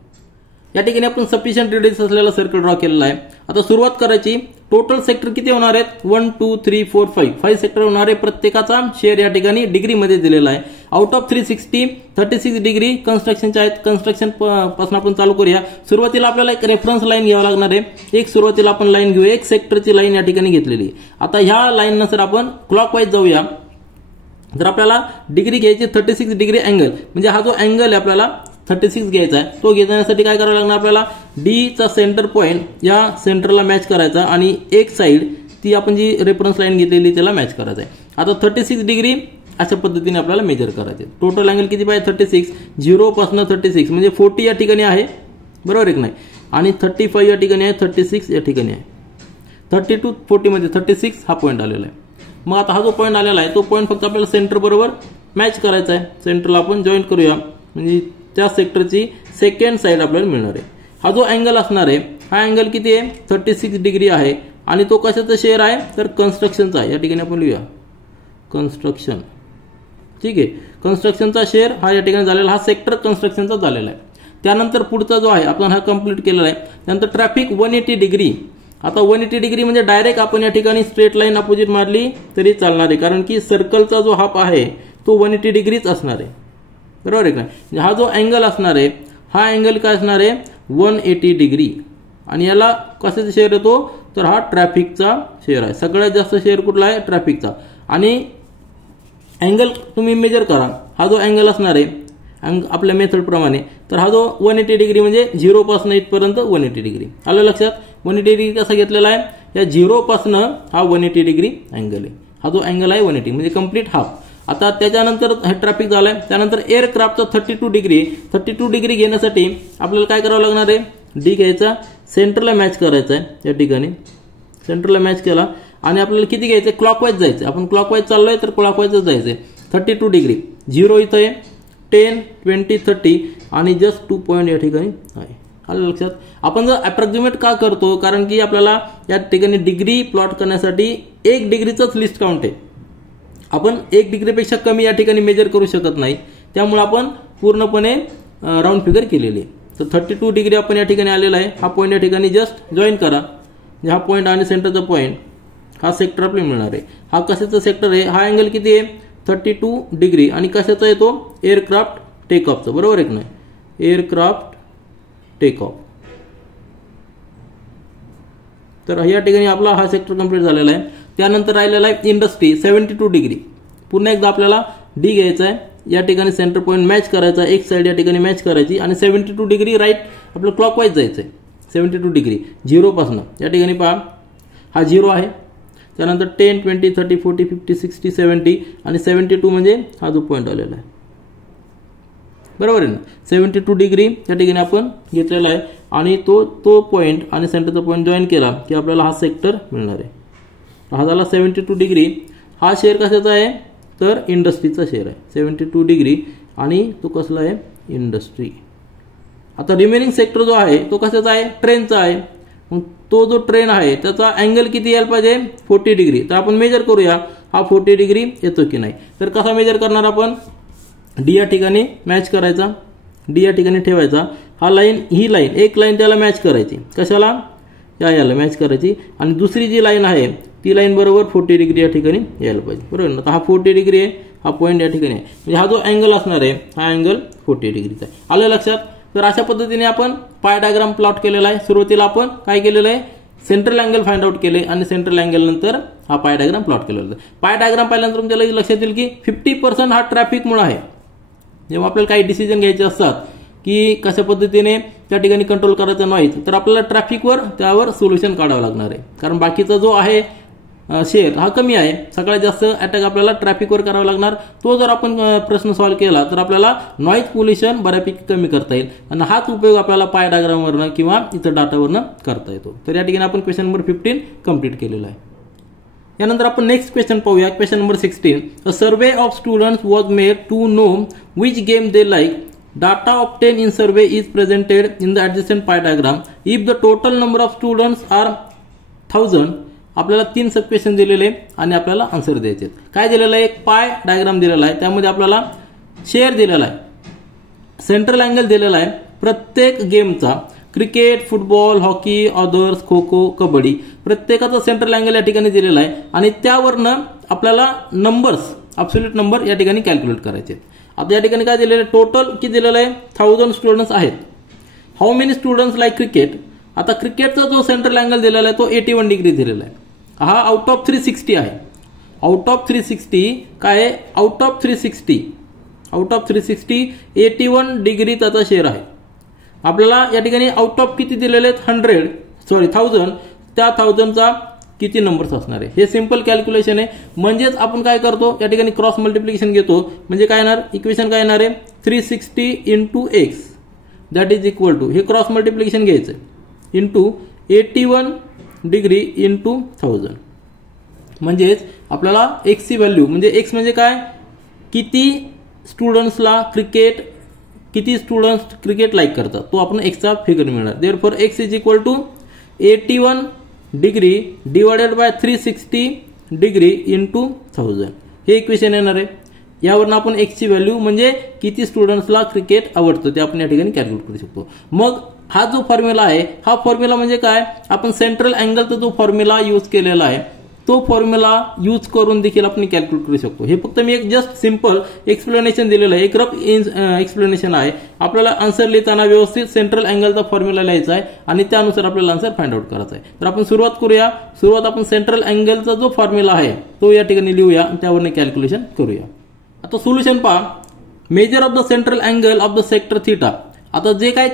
या ठिकाणी आपण सफिशियंट रेडियस असलेला सर्कल ड्रॉ केलेला आहे. आता सुरुवात करायची. टोटल सेक्टर किती होणार आहेत, 1 2 3 4 5 सेक्टर होणार आहे. प्रत्येकाचा शेअर या ठिकाणी डिग्रीमध्ये दिलेला आहे. आउट ऑफ 360 36 डिग्री कन्स्ट्रक्शनच्या आहेत. कन्स्ट्रक्शन पासून आपण चालू करूया. सुरुवातीला आपल्याला एक रेफरन्स लाईन घ्यावं लागणार आहे. एक सुरुवातीला आपण लाईन घेऊया. एक सेक्टरची लाईन या ठिकाणी घेतलेली. आता ह्या लाईन नंतर आपण क्लॉकवाईज जाऊया. जर आपल्याला डिग्री घ्यायची 36 डिग्री अँगल, म्हणजे हा जो अँगल आहे आपल्याला 36 घ्यायचा आहे. तो घेण्यासाठी काय करावं लागणार आपल्याला, डी चा सेंटर पॉईंट या सेंटरला मॅच करायचा आणि एक साइड ती आपण जी रेफरन्स लाईन घेतलेली त्याला मॅच करायचं आहे. आता 36 डिग्री अशा पद्धतीने आपल्याला मेजर करायचे. टोटल अँगल किती पाहिजे, 36. 0 पासून 36 म्हणजे 40 या ठिकाणी आहे, बरोबर आहे की नाही. आणि 35 या ठिकाणी आहे, 36 या ठिकाणी आहे. 30 to 40 मध्ये 36 हा पॉईंट आलेला आहे. मग आता हा जो पॉईंट आलेला आहे तो पॉईंट फक्त आपल्याला सेंटर बरोबर मॅच करायचा आहे. सेंटरला आपण जॉईन करूया, म्हणजे त्या सेक्टरची सेकंड साइड आपल्याला मिळणार आहे. हा जो अँगल असणार आहे, हा अँगल किती आहे, 36 डिग्री आहे. आणि तो कशाचा शेअर आहे, तर कन्स्ट्रक्शनचा आहे. या ठिकाणी आपण लिहूया कन्स्ट्रक्शन. ठीक आहे, कन्स्ट्रक्शनचा शेअर हा या ठिकाणी झालेला, हा सेक्टर कन्स्ट्रक्शनचा झालेला आहे. त्यानंतर पुढचा जो आहे आपण हा कंप्लीट केलेला आहे. त्यानंतर ट्रॅफिक 180 डिग्री आता 180 डिग्री म्हणजे डायरेक्ट आपण या ठिकाणी स्ट्रेट लाईन अपोजिट मारली तरी चालणार आहे, कारण की सर्कलचा जो हाफ आहे तो 180 डिग्रीच असणार आहे, बरोबर आहे का. हा जो अँगल असणार आहे हा अँगल काय असणार आहे 180 डिग्री. आणि याला कशाचा शेअर येतो तर हा ट्रॅफिकचा शेअर आहे. सगळ्यात जास्त शेअर कुठला आहे ट्रॅफिकचा. आणि अँगल तुम्ही मेजर करा, हा जो अँगल असणार आहे आपल्या मेथड प्रमाणे, तर हा जो 180 डिग्री म्हणजे 0 पासून इथपर्यंत 180 डिग्री. आलं लक्षात. 180 डिग्री कसा घेतलेला आहे, या 0 पासून हा 180 डिग्री अँगल आहे. हा जो अँगल आहे 180 म्हणजे कंप्लीट हाफ. आता त्याच्यानंतर हे ट्रॅफिक झालाय, त्यानंतर एअरक्राफ्टचा 32 डिग्री. 32 डिग्री घेण्यासाठी आपल्याला काय करावं लागणार आहे, डी घ्यायचा, सेंटरला मॅच करायचा आहे. या ठिकाणी सेंटरला मॅच केला आणि आपल्याला किती घ्यायचं क्लॉकवाईज जायचं. आपण क्लॉकवाईज चाललोय तर क्लॉकवाईजच जायचंय. 32 डिग्री 0 इथं आहे, 10, 20, 30 आणि जस्ट 2 पॉईंट या ठिकाणी आहे. आलं लक्षात. आपण जर अप्रॉक्सिमेट का करतो, कारण की आपल्याला या ठिकाणी डिग्री प्लॉट करण्यासाठी 1 डिग्रीचंच लिस्ट काउंट आहे. आपण 1 डिग्रीपेक्षा कमी या ठिकाणी मेजर करू शकत नाही, त्यामुळे आपण पूर्णपणे राऊंड फिगर केलेली आहे. तर 32 डिग्री आपण या ठिकाणी आलेला आहे. हा पॉईंट या ठिकाणी जस्ट जॉईन करा. हा पॉईंट आणि सेंटरचा पॉईंट हा सेक्टर आपल्याला मिळणार आहे. हा कशाचा सेक्टर आहे, हा अँगल किती आहे 32 डिग्री आणि कशाचा येतो एअरक्राफ्ट टेक ऑफचा, बरोबर आहे की नाही. Aircraft take off. तर या ठिकाणी आपला हा सेक्टर कंप्लीट झालेला आहे. त्यानंतर राहिलेला आहे इंडस्ट्री 72 डिग्री. पुन्हा एकदा आपल्याला डी घ्यायचा आहे, या ठिकाणी सेंटर पॉईंट मॅच करायचा, एक साइड या ठिकाणी मॅच करायची आणि 72 डिग्री राईट आपलं क्लॉकवाईज जायचं आहे. 72 डिग्री 0 पासून या ठिकाणी पहा हा 0 आहे. त्यानंतर 10, 20, 30, 40, 50, 60, 70 आणि 72 म्हणजे हा जो पॉईंट आलेला आहे, बरोबर आहे ना. 72 डिग्री या ठिकाणी आपण घेतलेला आहे आणि तो पॉईंट आणि सेंटरचा पॉईंट जॉईन केला की आपल्याला हा सेक्टर मिळणार आहे. हा झाला 72 डिग्री. हा शेअर कशाचा आहे तर इंडस्ट्रीचा शेअर आहे 72 डिग्री आणि तो कसला आहे इंडस्ट्री. आता रिमेनिंग सेक्टर जो आहे तो कशाचा आहे ट्रेनचा आहे. मग तो जो ट्रेन आहे त्याचा अँगल किती यायला पाहिजे 40 डिग्री. तर आपण मेजर करूया हा 40 डिग्री येतो की नाही. तर कसा मेजर करणार आपण, डी या ठिकाणी मॅच करायचा, डी या ठिकाणी ठेवायचा. हा लाईन ही लाईन एक लाईन त्याला मॅच करायची, कशाला याला मॅच करायची आणि दुसरी जी लाईन आहे ती लाईन बरोबर 40 डिग्री या ठिकाणी यायला पाहिजे, बरोबर ना. तर हा 40 डिग्री आहे, हा पॉईंट या ठिकाणी आहे, म्हणजे हा जो अँगल असणार आहे हा अँगल 40 डिग्रीचा आहे. आलं लक्षात. तर अशा पद्धतीने आपण पाय डायग्राम प्लॉट केलेला आहे. सुरुवातीला आपण काय केलेलं आहे सेंट्रल अँगल फाइंड आउट केले आणि सेंट्रल अँगल नंतर हा पाय डायग्राम प्लॉट केलेला आहे. पाय डायग्राम पाहिल्यानंतर तुमच्या लक्षात येईल की 50% हा ट्रॅफिकमुळे आहे. जेव्हा आपल्याला काही डिसिजन घ्यायचे असतात की कशा पद्धतीने त्या ठिकाणी कंट्रोल करायचं नाही, तर आपल्याला ट्रॅफिकवर त्यावर सोल्युशन काढावं लागणार आहे. कारण बाकीचा जो आहे शेअर हा कमी आहे, सगळ्यात जास्त अटॅक आपल्याला ट्रॅफिकवर करावा लागणार. तो जर आपण प्रश्न सॉल्व्ह केला तर आपल्याला नॉईज पोल्युशन बऱ्यापैकी कमी करता येईल आणि हाच उपयोग आपल्याला पाय डायग्रामवरनं किंवा इतर डाटावरनं करता येतो. तर या ठिकाणी आपण क्वेश्चन नंबर 15 कंप्लीट केलेला आहे. यानंतर आपण नेक्स्ट क्वेश्चन पाहूया. Question number 16. A survey of students was made to know which game they like. Data obtained in survey is presented in the adjacent pie diagram. If the total number of students are 1000, आपल्याला 3 सब क्वेश्चन दिलेले आणि आपल्याला आन्सर द्यायचे. काय दिलेलं आहे एक पाय डायग्राम दिलेला आहे, त्यामध्ये आपल्याला शेअर दिलेला आहे, सेंट्रल अँगल दिलेला आहे प्रत्येक गेमचा, cricket, football, hockey, others, kho kho, kabaddi, प्रत्येकाचा सेंट्रल अँगल या ठिकाणी दिलेला आहे आणि त्यावरनं आपल्याला नंबर्स ॲब्सोल्यूट नंबर या ठिकाणी कॅल्क्युलेट करायचे. आता या ठिकाणी काय दिलेलं आहे टोटल किती दिलेलं आहे 1000 स्टुडंट्स आहेत. How many students like cricket. आता क्रिकेटचा जो सेंट्रल अँगल दिलेला आहे तो 81 डिग्री दिलेला आहे. हा आउट ऑफ 360 आहे. आउट ऑफ 360 काय आहे आउट ऑफ 360 81 डिग्री त्याचा शेअर आहे. आपल्याला या ठिकाणी आउट ऑफ किती दिलेले आहेत 1000, त्या 1000चा किती नंबर्स असणार आहे हे सिंपल कॅल्क्युलेशन आहे. म्हणजेच आपण काय करतो या ठिकाणी क्रॉस मल्टिप्लिकेशन घेतो, म्हणजे काय येणार इक्वेशन काय येणार आहे 360 into x that is equal to, हे क्रॉस मल्टिप्लिकेशन घ्यायचं इंटू 81 डिग्री इंटू 1000. म्हणजेच आपल्याला एक्सची व्हॅल्यू म्हणजे एक्स म्हणजे काय किती स्टुडंट्सला किती स्टुडंट्स क्रिकेट लाईक करतात तो आपण एक्सचा फिगर मिळणार. Therefore x is equal to 81 degree divided by 360 degree into 1000 हे इक्वेशन येणार आहे. यावरून आपण एक्सची व्हॅल्यू म्हणजे किती स्टुडंट्सला क्रिकेट आवडतं ते आपण या ठिकाणी कॅल्क्युलेट करू शकतो. मग हा जो फॉर्म्युला आहे हा फॉर्म्युला म्हणजे काय, आपण सेंट्रल अँगलचा जो फॉर्म्युला यूज केलेला आहे तो फॉर्म्युला यूज करून देखील आपण कॅल्क्युलेट करू शकतो. हे फक्त मी एक जस्ट सिंपल एक्सप्लेनेशन दिलेलं आहे, एक रफ एक्सप्लेनेशन आहे. आपल्याला आन्सर लिहिताना व्यवस्थित सेंट्रल अँगलचा फॉर्म्युला लिहायचा आहे आणि त्यानुसार आपल्याला आन्सर फाइंड आउट करायचा आहे. तर आपण सुरुवात करूया. सुरुवात आपण सेंट्रल अँगलचा जो फॉर्म्युला आहे तो या ठिकाणी लिहूया आणि त्यावरने कॅल्क्युलेशन करूया. आता सोल्युशन पहा. Major of the central angle of the sector theta. आता जे काय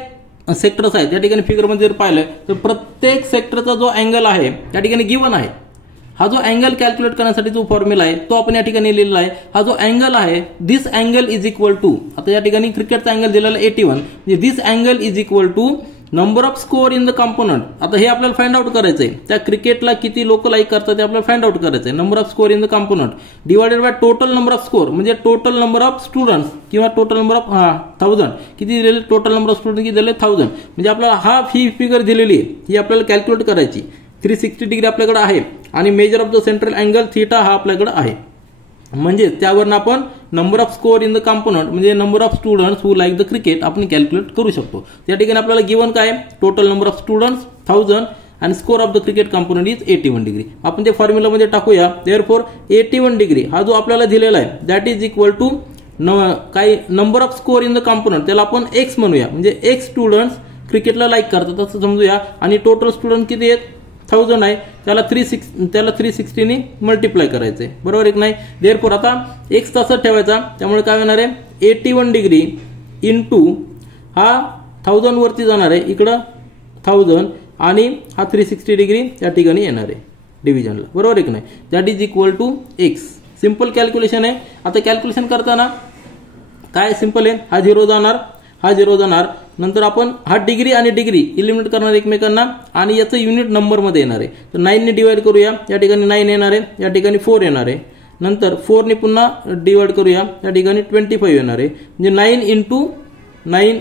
सेक्टर्स आहेत त्या ठिकाणी फिगरमध्ये जर पाहिलं तर प्रत्येक सेक्टरचा जो अँगल आहे त्या ठिकाणी गिवन आहे. हा जो अँगल कॅल्क्युलेट करण्यासाठी जो फॉर्म्युला आहे तो आपण या ठिकाणी लिहिलेला आहे. हा जो अँगल आहे this angle is equal to, आता या ठिकाणी क्रिकेटचा अँगल दिलेला 81 म्हणजे this angle is equal to number of score in the component. आता हे आपल्याला फाइंड आउट करायचंय, त्या क्रिकेटला किती लोक लाईक करतात ते आपल्याला फाइंड आउट करायचंय. Number of score in the component divided by total number of score म्हणजे टोटल नंबर ऑफ स्टुडंट्स किंवा टोटल नंबर ऑफ 1000 किती दिलेले, टोटल नंबर ऑफ स्टुडंट किती दिले 1000. म्हणजे आपल्याला हा ही फिगर दिलेली आहे ही आपल्याला कॅल्क्युलेट करायची. 360 डिग्री आपल्याकडे आहे आणि measure of the central angle theta हा आपल्याकडे आहे. म्हणजे त्यावरून आपण number of score in the component म्हणजे number of students who like the cricket आपण कॅल्क्युलेट करू शकतो. त्या ठिकाणी आपल्याला गिवन काय, टोटल नंबर ऑफ स्टुडंट्स 1000 आणि score of the cricket component is 81 degree. आपण ते फॉर्म्युलामध्ये टाकूया. देअरफॉर 81 डिग्री हा जो आपल्याला दिलेला आहे दॅट इज इक्वल टू काय number of score in the component त्याला आपण एक्स म्हणूया म्हणजे एक्स स्टुडंट्स क्रिकेटला लाईक करतात असं समजूया आणि टोटल स्टुडंट किती आहेत 1000 आहे त्याला 360 ने मल्टिप्लाय करायचंय, बरोबर एक नाही. देअरफॉर आता एक्स तसंच ठेवायचा त्यामुळे काय होणार आहे 81 डिग्री इंटू हा 1000 वरती जाणार आहे इकडं 1000 आणि हा 360 डिग्री त्या ठिकाणी येणार आहे डिव्हिजनला, बरोबर एक नाही. That is equal to x. Simple calculation आहे. आता कॅल्क्युलेशन करताना काय सिंपल आहे, हा 0 जाणार हा 0 जाणार, नंतर आपण हा डिग्री आणि डिग्री इलिमिनेट करणार एकमेकांना आणि याचं युनिट नंबर मध्ये येणार आहे. तर 9 ने डिवाइड करूया, या ठिकाणी 9 येणार आहे, या ठिकाणी 4 येणार आहे. नंतर 4 ने पुन्हा डिवाइड करूया, या ठिकाणी 25 येणार आहे. म्हणजे 9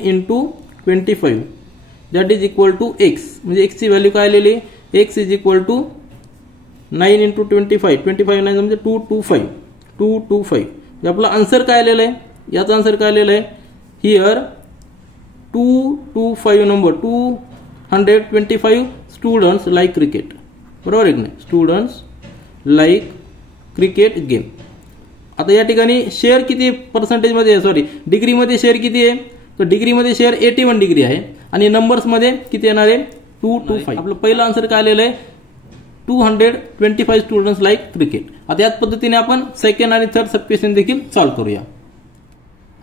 into 25 that is equal to x. म्हणजे एक्सची व्हॅल्यू काय आलेली, x is equal to 9 into 25 नाही म्हणजे 225. आपला आन्सर काय आलेला आहे, याचा आन्सर काय आलेला आहे here 225 number 225 students like cricket, बरोबर आहे की नाही, स्टुडंट्स लाईक क्रिकेट गेम. आता या ठिकाणी शेअर किती पर्सेंटेज मध्ये आहे, सॉरी डिग्रीमध्ये शेअर किती आहे, तर डिग्रीमध्ये शेअर 81 डिग्री आहे आणि नंबर्समध्ये किती येणार आहे 225. आपलं पहिलं आन्सर काय आलेलं आहे 225 स्टुडंट्स लाईक क्रिकेट. आता याच पद्धतीने आपण सेकंड आणि थर्ड सब क्वेश्चन देखील सॉल्व्ह करूया.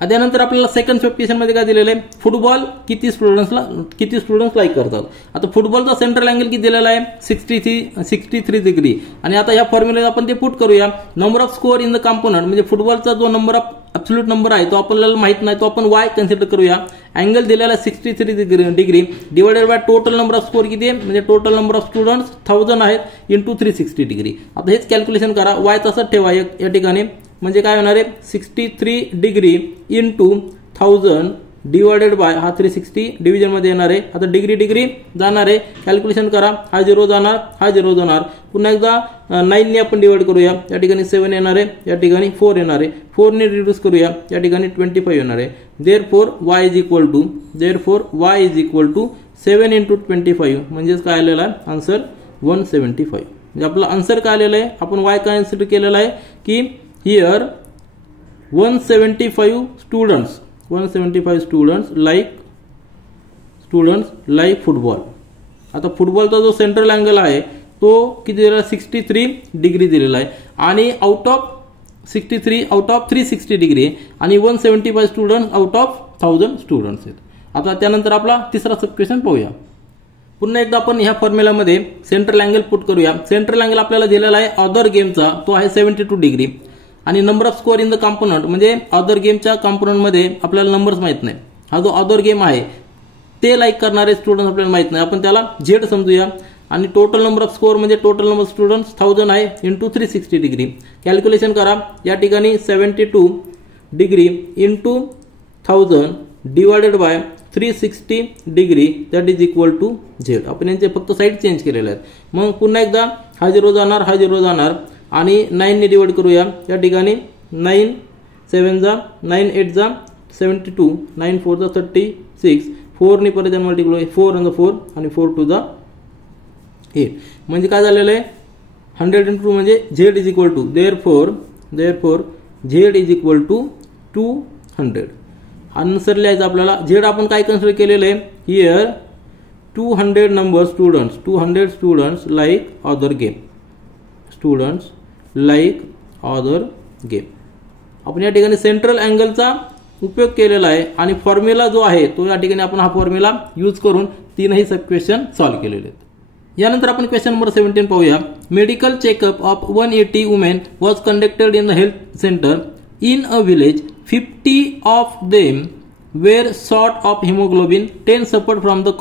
त्यानंतर आपल्याला सेकंड सब क्वेश्चन मध्ये काय दिलेलं आहे, फुटबॉल किती स्टुडंट्स लाईक करतात. आता फुटबॉलचा सेंट्रल अँगल किती दिलेला आहे 63 डिग्री आणि आता या फॉर्म्युला आपण ते पुट करूया. Number of score in the component म्हणजे फुटबॉलचा जो नंबर ऑफ ॲब्सोल्यूट नंबर आहे तो आपल्याला माहित नाही, तो आपण वाय कन्सिडर करूया. अँगल दिलेला 63 degree divided by total number of score किती आहे म्हणजे टोटल नंबर ऑफ स्टुडंट्स 1000 आहेत इंटू 360 डिग्री. आता हेच कॅल्क्युलेशन करा, वाय तसंच ठेवा या ठिकाणी. म्हणजे काय होणार आहे 63 डिग्री इंटू 1000 डिवायडेड बाय हा 360 डिव्हिजन मध्ये येणार आहे. आता डिग्री जाणार आहे, कॅल्क्युलेशन करा, हा 0 जाणार हा 0 जाणार. पुन्हा एकदा 9 ने आपण डिवाइड करूया, या ठिकाणी 7 येणार आहे, या ठिकाणी 4 येणार आहे. 4 ने रिड्यूस करूया, या ठिकाणी 25 येणार आहे. Therefore y is equal to 7 into 25 म्हणजेच काय आलेला आहे आन्सर 175. म्हणजे आपला आन्सर काय आलेला आहे, आपण y काय कन्सिडर केलेला आहे की हिअर 175 स्टुडंट्स लाईक फुटबॉल. आता फुटबॉलचा जो सेंट्रल अँगल आहे तो किती दिलेला 63 डिग्री दिलेला आहे आणि आउट ऑफ 360 डिग्री आहे आणि 175 स्टुडंट्स आउट ऑफ 1000 स्टुडंट्स आहेत. आता त्यानंतर आपला तिसरा सब क्वेश्चन पाहूया. पुन्हा एकदा आपण ह्या फॉर्म्युलामध्ये सेंट्रल अँगल पुट करूया. सेंट्रल अँगल आपल्याला दिलेला आहे अदर गेमचा, तो आहे 72 डिग्री आणि number of score in the component म्हणजे अदर गेमच्या कंपोनंट मध्ये आपल्याला नंबर्स माहित नाही. हा जो अदर गेम आहे ते लाईक करणारे स्टुडंट आपल्याला माहित नाही, आपण त्याला झेड समजूया. आणि टोटल नंबर ऑफ स्कोअर म्हणजे टोटल नंबर ऑफ स्टुडंट्स 1000 आहे इंटू 360 डिग्री. कॅल्क्युलेशन करा, या ठिकाणी 72 degree into 1000 divided by 360 degree that is equal to z. आपण यांचे फक्त साईड चेंज केलेले आहेत. मग पुन्हा एकदा हा 0 जाणार आणि 9 ने डिवाइड करूया, या ठिकाणी 9 7 जा 9 8 जा 72 9 4 जा 36 4 ने परत मल्टिप्लाय 4 ऑन द 4 आणि 4 टू द 8 म्हणजे काय झालेलं आहे 100 into 2 म्हणजे z is equal to therefore z is equal to 200. Answer लिहायचं आपल्याला. z आपण काय कन्सिडर केलेलं आहे here 200 number students 200 students like other game आपण या ठिकाणी सेंट्रल अँगलचा उपयोग केलेला आहे आणि फॉर्म्युला जो आहे तो या ठिकाणी आपण हा फॉर्म्युला यूज करून तीनही सब क्वेश्चन सॉल्व्ह केलेले आहेत. यानंतर आपण क्वेश्चन नंबर 17 पाहूया. Medical checkup of 180 women was conducted in the health centre in a village. 50 of them were short of hemoglobin, 10 suffered from the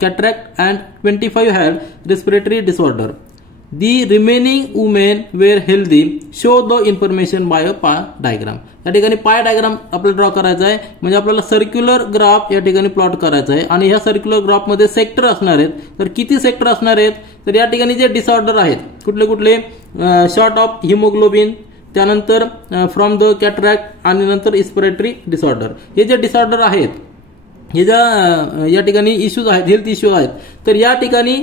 cataract and 25 had respiratory disorder. The remaining women were healthy. Show the information by a pie diagram. या ठिकाणी पाय डायग्राम आपल्याला ड्रॉ करायचा आहे म्हणजे आपल्याला सर्क्युलर ग्राफ या ठिकाणी प्लॉट करायचा आहे आणि ह्या सर्क्युलर ग्राफ मध्ये सेक्टर असणार आहेत. तर किती सेक्टर असणार आहेत तर या ठिकाणी जे डिसऑर्डर आहेत कुठले कुठले शॉर्ट ऑफ हिमोग्लोबिन त्यानंतर फ्रॉम द कॅटरॅक्ट आणि नंतर रिस्पिरेटरी डिसऑर्डर हे जे डिसऑर्डर आहेत हे ज्या या ठिकाणी इश्यूज आहेत हेल्थ इश्यू आहेत तर या ठिकाणी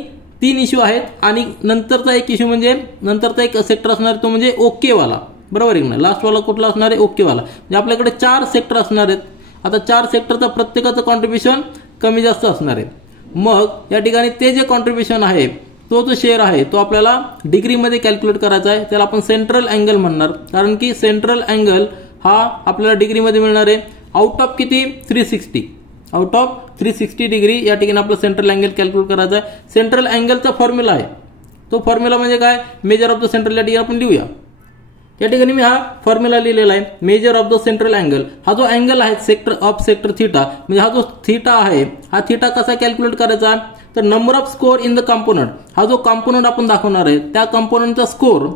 3 इश्यू आहेत आणि नंतरचा एक इश्यू म्हणजे नंतरचा एक सेक्टर असणार तो म्हणजे ओके वाला बरोबर आहे ना. लास्ट वाला कुठला असणार आहे ओके वाला म्हणजे आपल्याकडे 4 सेक्टर असणार आहेत. आता 4 सेक्टरचा प्रत्येकाचं कॉन्ट्रीब्युशन कमी जास्त असणार आहे. मग या ठिकाणी ते जे कॉन्ट्रीब्युशन आहे तो जो शेअर आहे तो आपल्याला डिग्रीमध्ये कॅल्क्युलेट करायचा आहे. त्याला आपण सेंट्रल अँगल म्हणणार कारण की सेंट्रल अँगल हा आपल्याला डिग्रीमध्ये मिळणार आहे आउट ऑफ किती 360 आउट ऑफ 360 डिग्री या ठिकाणी आपलं सेंट्रल अँगल कॅल्क्युलेट करायचा आहे. सेंट्रल अँगलचा फॉर्म्युला आहे तो फॉर्म्युला म्हणजे काय मेजर ऑफ द सेंट्रल या ठिकाणी आपण लिहूया. या ठिकाणी मी हा फॉर्म्युला लिहिलेला आहे major of the central angle. हा जो अँगल आहे सेक्टर थीटा म्हणजे हा जो थीटा आहे हा थीटा कसा कॅल्क्युलेट करायचा तर number of score in the component हा जो कंपोनंट आपण दाखवणार आहे त्या कंपोनंटचा score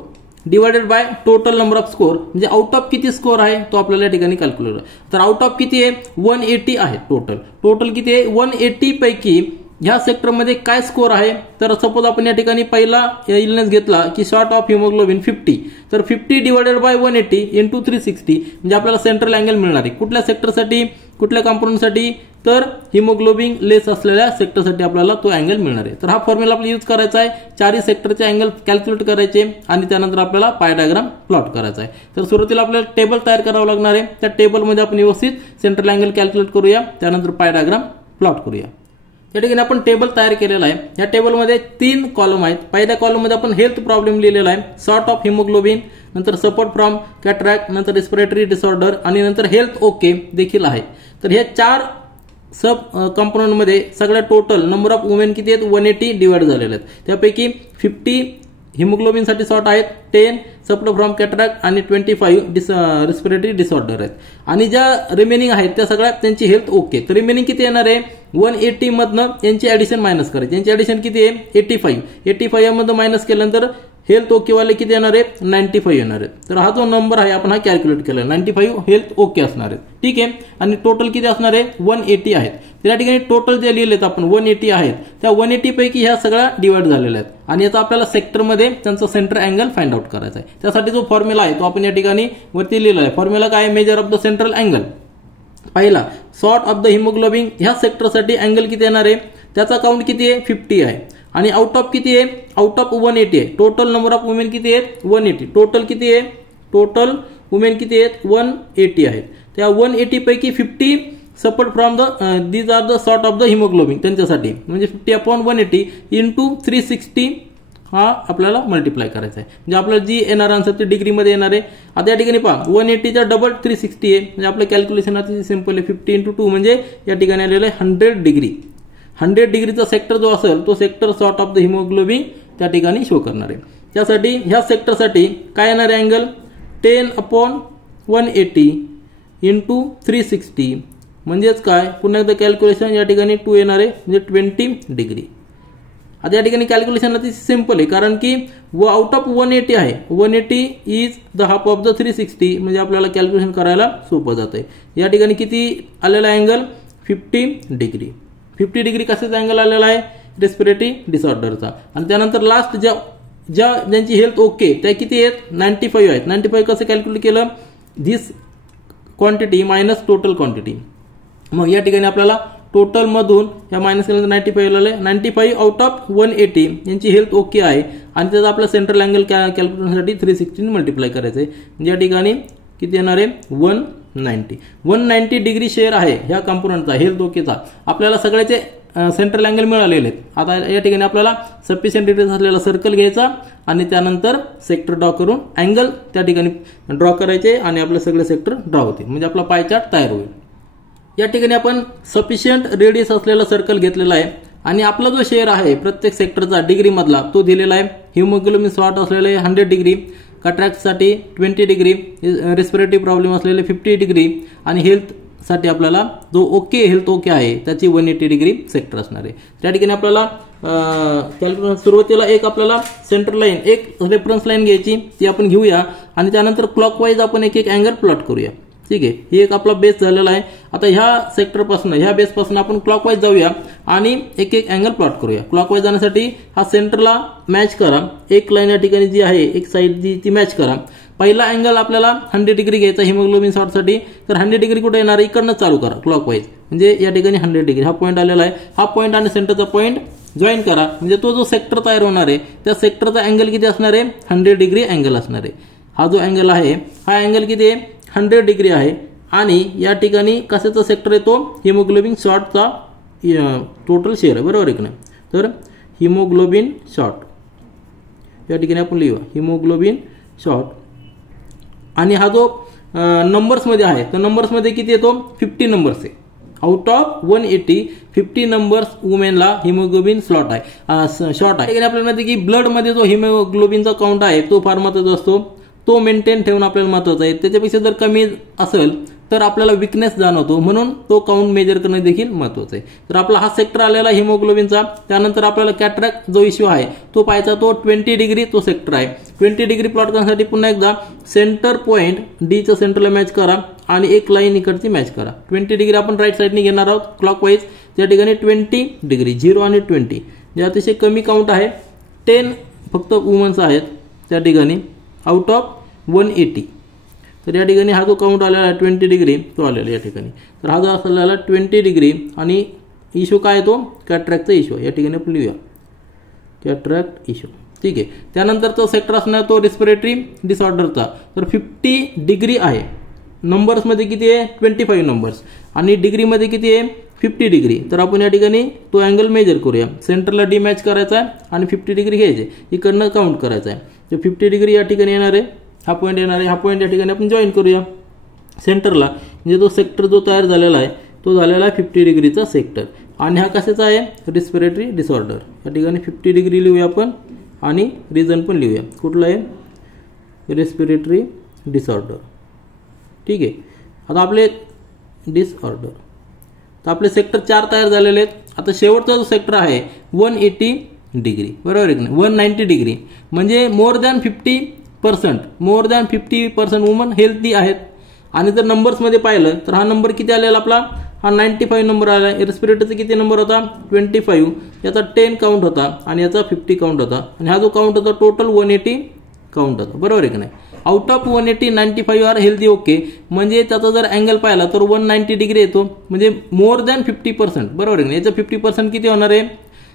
divided by total number of score म्हणजे आउट ऑफ किती स्कोर आहे तो आपल्याला या ठिकाणी कॅल्क्युलेट तर आउट ऑफ किती आहे 180 आहे टोटल किती आहे 180 पैकी ह्या सेक्टरमध्ये काय स्कोर आहे तर सपोज आपण या ठिकाणी पहिला इलनेस घेतला की शॉर्ट ऑफ हिमोग्लोबिन 50 तर 50 डिवायडेड बाय 180 इंटू 360 म्हणजे आपल्याला सेंट्रल अँगल मिळणार आहे. कुठल्या सेक्टरसाठी कुठल्या कंपोनंटसाठी तर हिमोग्लोबिन लेस असलेल्या सेक्टरसाठी आपल्याला तो अँगल मिळणार आहे. तर हा फॉर्म्युला आपल्याला यूज करायचा आहे 4 सेक्टरचे अँगल कॅल्क्युलेट करायचे आणि त्यानंतर आपल्याला पाय डायग्राम प्लॉट करायचा आहे. तर सुरुवातीला आपल्याला टेबल तयार करावं लागणार आहे. त्या टेबलमध्ये आपण व्यवस्थित सेंट्रल अँगल कॅल्क्युलेट करूया त्यानंतर पाय डायग्राम प्लॉट करूया. या ठिकाणी आपण टेबल तयार केलेला आहे. या टेबलमध्ये 3 कॉलम आहेत. पहिल्या कॉलममध्ये आपण हेल्थ प्रॉब्लेम लिहिलेला आहे शॉर्ट ऑफ हिमोग्लोबिन नंतर सपोर्ट फ्रॉम कॅटरॅक्ट नंतर रिस्पिरेटरी डिसऑर्डर आणि नंतर हेल्थ ओके देखील आहे. तर हे 4 सब कंपोनंटमध्ये सगळ्या टोटल नंबर ऑफ वुमेन किती आहेत 180 डिवाइड झालेले आहेत. त्यापैकी 50 हिमोग्लोबिनसाठी शॉर्ट आहेत 10 सपोर्ट फ्रॉम कॅटरॅक्ट आणि 25 रिस्पिरेटरी डिसऑर्डर आहेत आणि ज्या रिमेनिंग आहेत त्या सगळ्या त्यांची हेल्थ ओके. तर रिमेनिंग किती येणार आहे 180 मधनं यांची ऍडिशन मायनस करायची. यांची ऍडिशन किती आहे 85 मधनं मायनस केल्यानंतर हेल्थ ओके वाले किती येणार आहेत 95 येणार आहेत. तर हा जो नंबर आहे आपण हा कॅल्क्युलेट केला 95 हेल्थ ओके असणार आहेत. ठीक आहे आणि टोटल किती असणार आहे 180 आहेत. तर या ठिकाणी टोटल जे लिहिलेत आपण 180 आहेत त्या 180 पैकी ह्या सगळ्या डिवाइड झालेल्या आहेत आणि याचा आपल्याला सेक्टरमध्ये त्यांचा सेंटर अँगल फाइंड आउट करायचा आहे. त्यासाठी जो फॉर्म्युला आहे तो आपण या ठिकाणी वरती लिहिला आहे. फॉर्म्युला काय major of the central angle पहिला शॉर्ट ऑफ द हिमोग्लोबिन ह्या सेक्टरसाठी अँगल किती येणार आहे त्याचा काउंट किती आहे 50 आहे आणि आउट ऑफ किती आहे आउट ऑफ 180 आहे. टोटल नंबर ऑफ वुमेन किती आहेत 180 टोटल किती आहे टोटल वुमेन किती आहेत 180 आहेत. त्या 180 पैकी 50 support from the these are the short of the haemoglobin त्यांच्यासाठी म्हणजे 50/180 इंटू 360 हा आपल्याला मल्टिप्लाय करायचा आहे. म्हणजे आपल्याला जी येणार आन्सर ती डिग्रीमध्ये येणार आहे. आता या ठिकाणी पहा 180चा डबल 360 आहे म्हणजे आपलं कॅल्क्युलेशन अतिशय सिंपल आहे 50 into 2 म्हणजे या ठिकाणी आलेलं आहे 100 डिग्री. 100 डिग्रीचा सेक्टर जो असेल तो sector short of the haemoglobin त्या ठिकाणी शो करणार आहे. त्यासाठी ह्या सेक्टरसाठी काय येणार आहे अँगल 10/180 इंटू 360 म्हणजेच काय पुन्हा एकदा कॅल्क्युलेशन या ठिकाणी 2 येणार आहे म्हणजे 20 डिग्री. आता या ठिकाणी कॅल्क्युलेशन अतिशय सिंपल आहे कारण की आउट ऑफ 180 आहे 180 is the half of the 360 म्हणजे आपल्याला कॅल्क्युलेशन करायला सोपं जातं. या ठिकाणी किती आलेला अँगल 50 डिग्री. 50 डिग्री कशाचा अँगल आलेला आहे रेस्पिरेटरी डिसऑर्डरचा आणि त्यानंतर लास्ट ज्यांची हेल्थ ओके त्या किती आहेत 95 आहेत. 95 कसं कॅल्क्युलेट केलं this quantity minus total quantity. मग या ठिकाणी आपल्याला टोटल मधून या मायनस केल्यानंतर 95 आले. 95 आउट ऑफ 180 यांची हेल्थ ओके आहे आणि त्याचा आपला सेंट्रल अँगल कॅल्क्युलेशनसाठी 316 मल्टिप्लाय करायचं आहे. म्हणजे या ठिकाणी किती येणार आहे 190 डिग्री शेअर आहे ह्या कंपोनंटचा हेल्थ ओकेचा. आपल्याला सगळ्याचे सेंट्रल अँगल मिळालेले आहेत. आता या ठिकाणी आपल्याला सफिशियंट डिटेल्स असलेला सर्कल घ्यायचा आणि त्यानंतर सेक्टर ड्रॉ करून अँगल त्या ठिकाणी ड्रॉ करायचे आणि आपले सगळे सेक्टर ड्रॉ होते. म्हणजे आपला पाय चार्ट तयार होईल. या ठिकाणी आपण सफिशियंट रेडियस असलेला सर्कल घेतलेला आहे आणि आपला जो शेअर आहे प्रत्येक सेक्टरचा डिग्री मधला तो दिलेला आहे. हिमोग्लोबिन सॉर्ट असलेले 100 डिग्री, कॅटरॅक्टसाठी 20 डिग्री, रेस्पिरेटरी प्रॉब्लेम असलेले 50 डिग्री आणि हेल्थ साठी आपल्याला जो ओके हेल्थ ओके आहे त्याची 180 डिग्री सेक्टर असणार आहे. त्या ठिकाणी आपल्याला कॅल्क्युलेशन सुरुवातीला एक आपल्याला सेंटर लाईन एक रेफरन्स लाईन घ्यायची ती आपण घेऊया आणि त्यानंतर क्लॉकवाईज आपण एक एक अँगल प्लॉट करूया. ठीक आहे, ही एक आपला बेस झालेला आहे. आता ह्या सेक्टरपासून ह्या बेसपासून आपण क्लॉकवाईज जाऊया आणि एक एक अँगल प्लॉट करूया. क्लॉकवाईज जाण्यासाठी हा सेंटरला मॅच करा. एक लाईन या ठिकाणी जी आहे एक साईड ती मॅच करा. पहिला अँगल आपल्याला 100 डिग्री घ्यायचा हिमोग्लोबिन सॉर्टसाठी. तर 100 डिग्री कुठे येणार इकडनं चालू करा क्लॉकवाईज. म्हणजे या ठिकाणी 100 डिग्री हा पॉईंट आलेला आहे. हा पॉईंट आणि सेंटरचा पॉईंट जॉईन करा. म्हणजे तो जो सेक्टर तयार होणार आहे त्या सेक्टरचा अँगल किती असणार आहे 100 डिग्री अँगल असणार आहे. हा जो अँगल आहे हा अँगल किती आहे 100 डिग्री आहे आणि या ठिकाणी कशाचा सेक्टर येतो हिमोग्लोबिन शॉर्टचा टोटल शेअर आहे. बरोबर आहे की नाही. तर हिमोग्लोबिन शॉर्ट या ठिकाणी आपण लिहूया हिमोग्लोबिन शॉर्ट आणि हा जो नंबर्समध्ये आहे तर नंबर्समध्ये किती येतो 50 नंबर्स आहे. आउट ऑफ 180 50 नंबर्स वुमेनला हिमोग्लोबिन शॉर्ट आहे. आपल्याला माहिती की ब्लड मध्ये जो हिमोग्लोबिनचा काउंट आहे तो फार महत्वाचा असतो. तो मेंटेन ठेवणं आपल्याला महत्वाचं आहे. त्याच्यापेक्षा जर कमी असेल तर आपल्याला विकनेस जाणवतो म्हणून तो काउंट मेजर करणं देखील महत्वाचं आहे. तर आपला हा सेक्टर आलेला हिमोग्लोबिनचा. त्यानंतर आपल्याला कॅटरॅक्ट जो इश्यू आहे तो पाहायचा तो 20 डिग्री तो सेक्टर आहे. 20 डिग्री प्लॉट करण्यासाठी पुन्हा एकदा सेंटर पॉईंट डी च्या सेंटरला मॅच करा आणि एक लाईन इकडची मॅच करा. 20 डिग्री आपण राईट साईडने घेणार आहोत क्लॉकवाईज. त्या ठिकाणी 20 डिग्री 0 आणि 20 जे अतिशय कमी काउंट आहे 10 फक्त वुमन्स आहेत त्या ठिकाणी आउट ऑफ 180. तर या ठिकाणी हा जो काउंट आलेला आहे 20 डिग्री तो आलेला या ठिकाणी. तर हा जो असलेला 20 डिग्री आणि इश्यू काय तो कॅटरॅक्टचा इश्यू या ठिकाणी आपण लिहूया कॅटरॅक्ट इश्यू. ठीक आहे, त्यानंतर तो सेक्टर असणार तो रेस्पिरेटरी डिसऑर्डरचा. तर 50 डिग्री आहे. नंबर्समध्ये किती आहे 25 नंबर्स आणि डिग्रीमध्ये किती आहे 50 डिग्री. तर आपण या ठिकाणी तो अँगल मेजर करूया. सेंटरला डी मॅच करायचा आहे आणि 50 डिग्री घ्यायचे इकडनं काउंट करायचा आहे. तर 50 डिग्री या ठिकाणी येणार आहे. हा पॉईंट येणार आहे. हा पॉईंट या ठिकाणी आपण जॉईन करूया सेंटरला. म्हणजे तो सेक्टर जो तयार झालेला आहे तो झालेला आहे 50 डिग्रीचा सेक्टर. आणि हा कशाचा आहे रिस्पिरेटरी डिसऑर्डर. या ठिकाणी 50 डिग्री लिहूया आपण आणि रिझन पण लिहूया. कुठला आहे रेस्पिरेटरी डिसऑर्डर. ठीक आहे, आता आपले डिसऑर्डर तर आपले सेक्टर 4 तयार झालेले आहेत. आता शेवटचा जो सेक्टर आहे 180 डिग्री बरोबर आहे की नाही 190 डिग्री म्हणजे मोर दॅन 50% वुमन हेल्दी आहेत. आणि जर नंबर्समध्ये पाहिलं तर हा नंबर किती आलेला आपला हा 95 नंबर आला. रेस्पिरेटरचा किती नंबर होता 25. याचा 10 काउंट होता आणि याचा 50 काउंट होता आणि हा जो काउंट होता टोटल 180 काउंट होता. बरोबर आहे की नाही. Out of 180 95 are healthy okay. म्हणजे त्याचा जर अँगल पाहिला तर 190 डिग्री येतो. म्हणजे मोर दॅन 50% बरोबर आहे. याचा 50% किती होणार आहे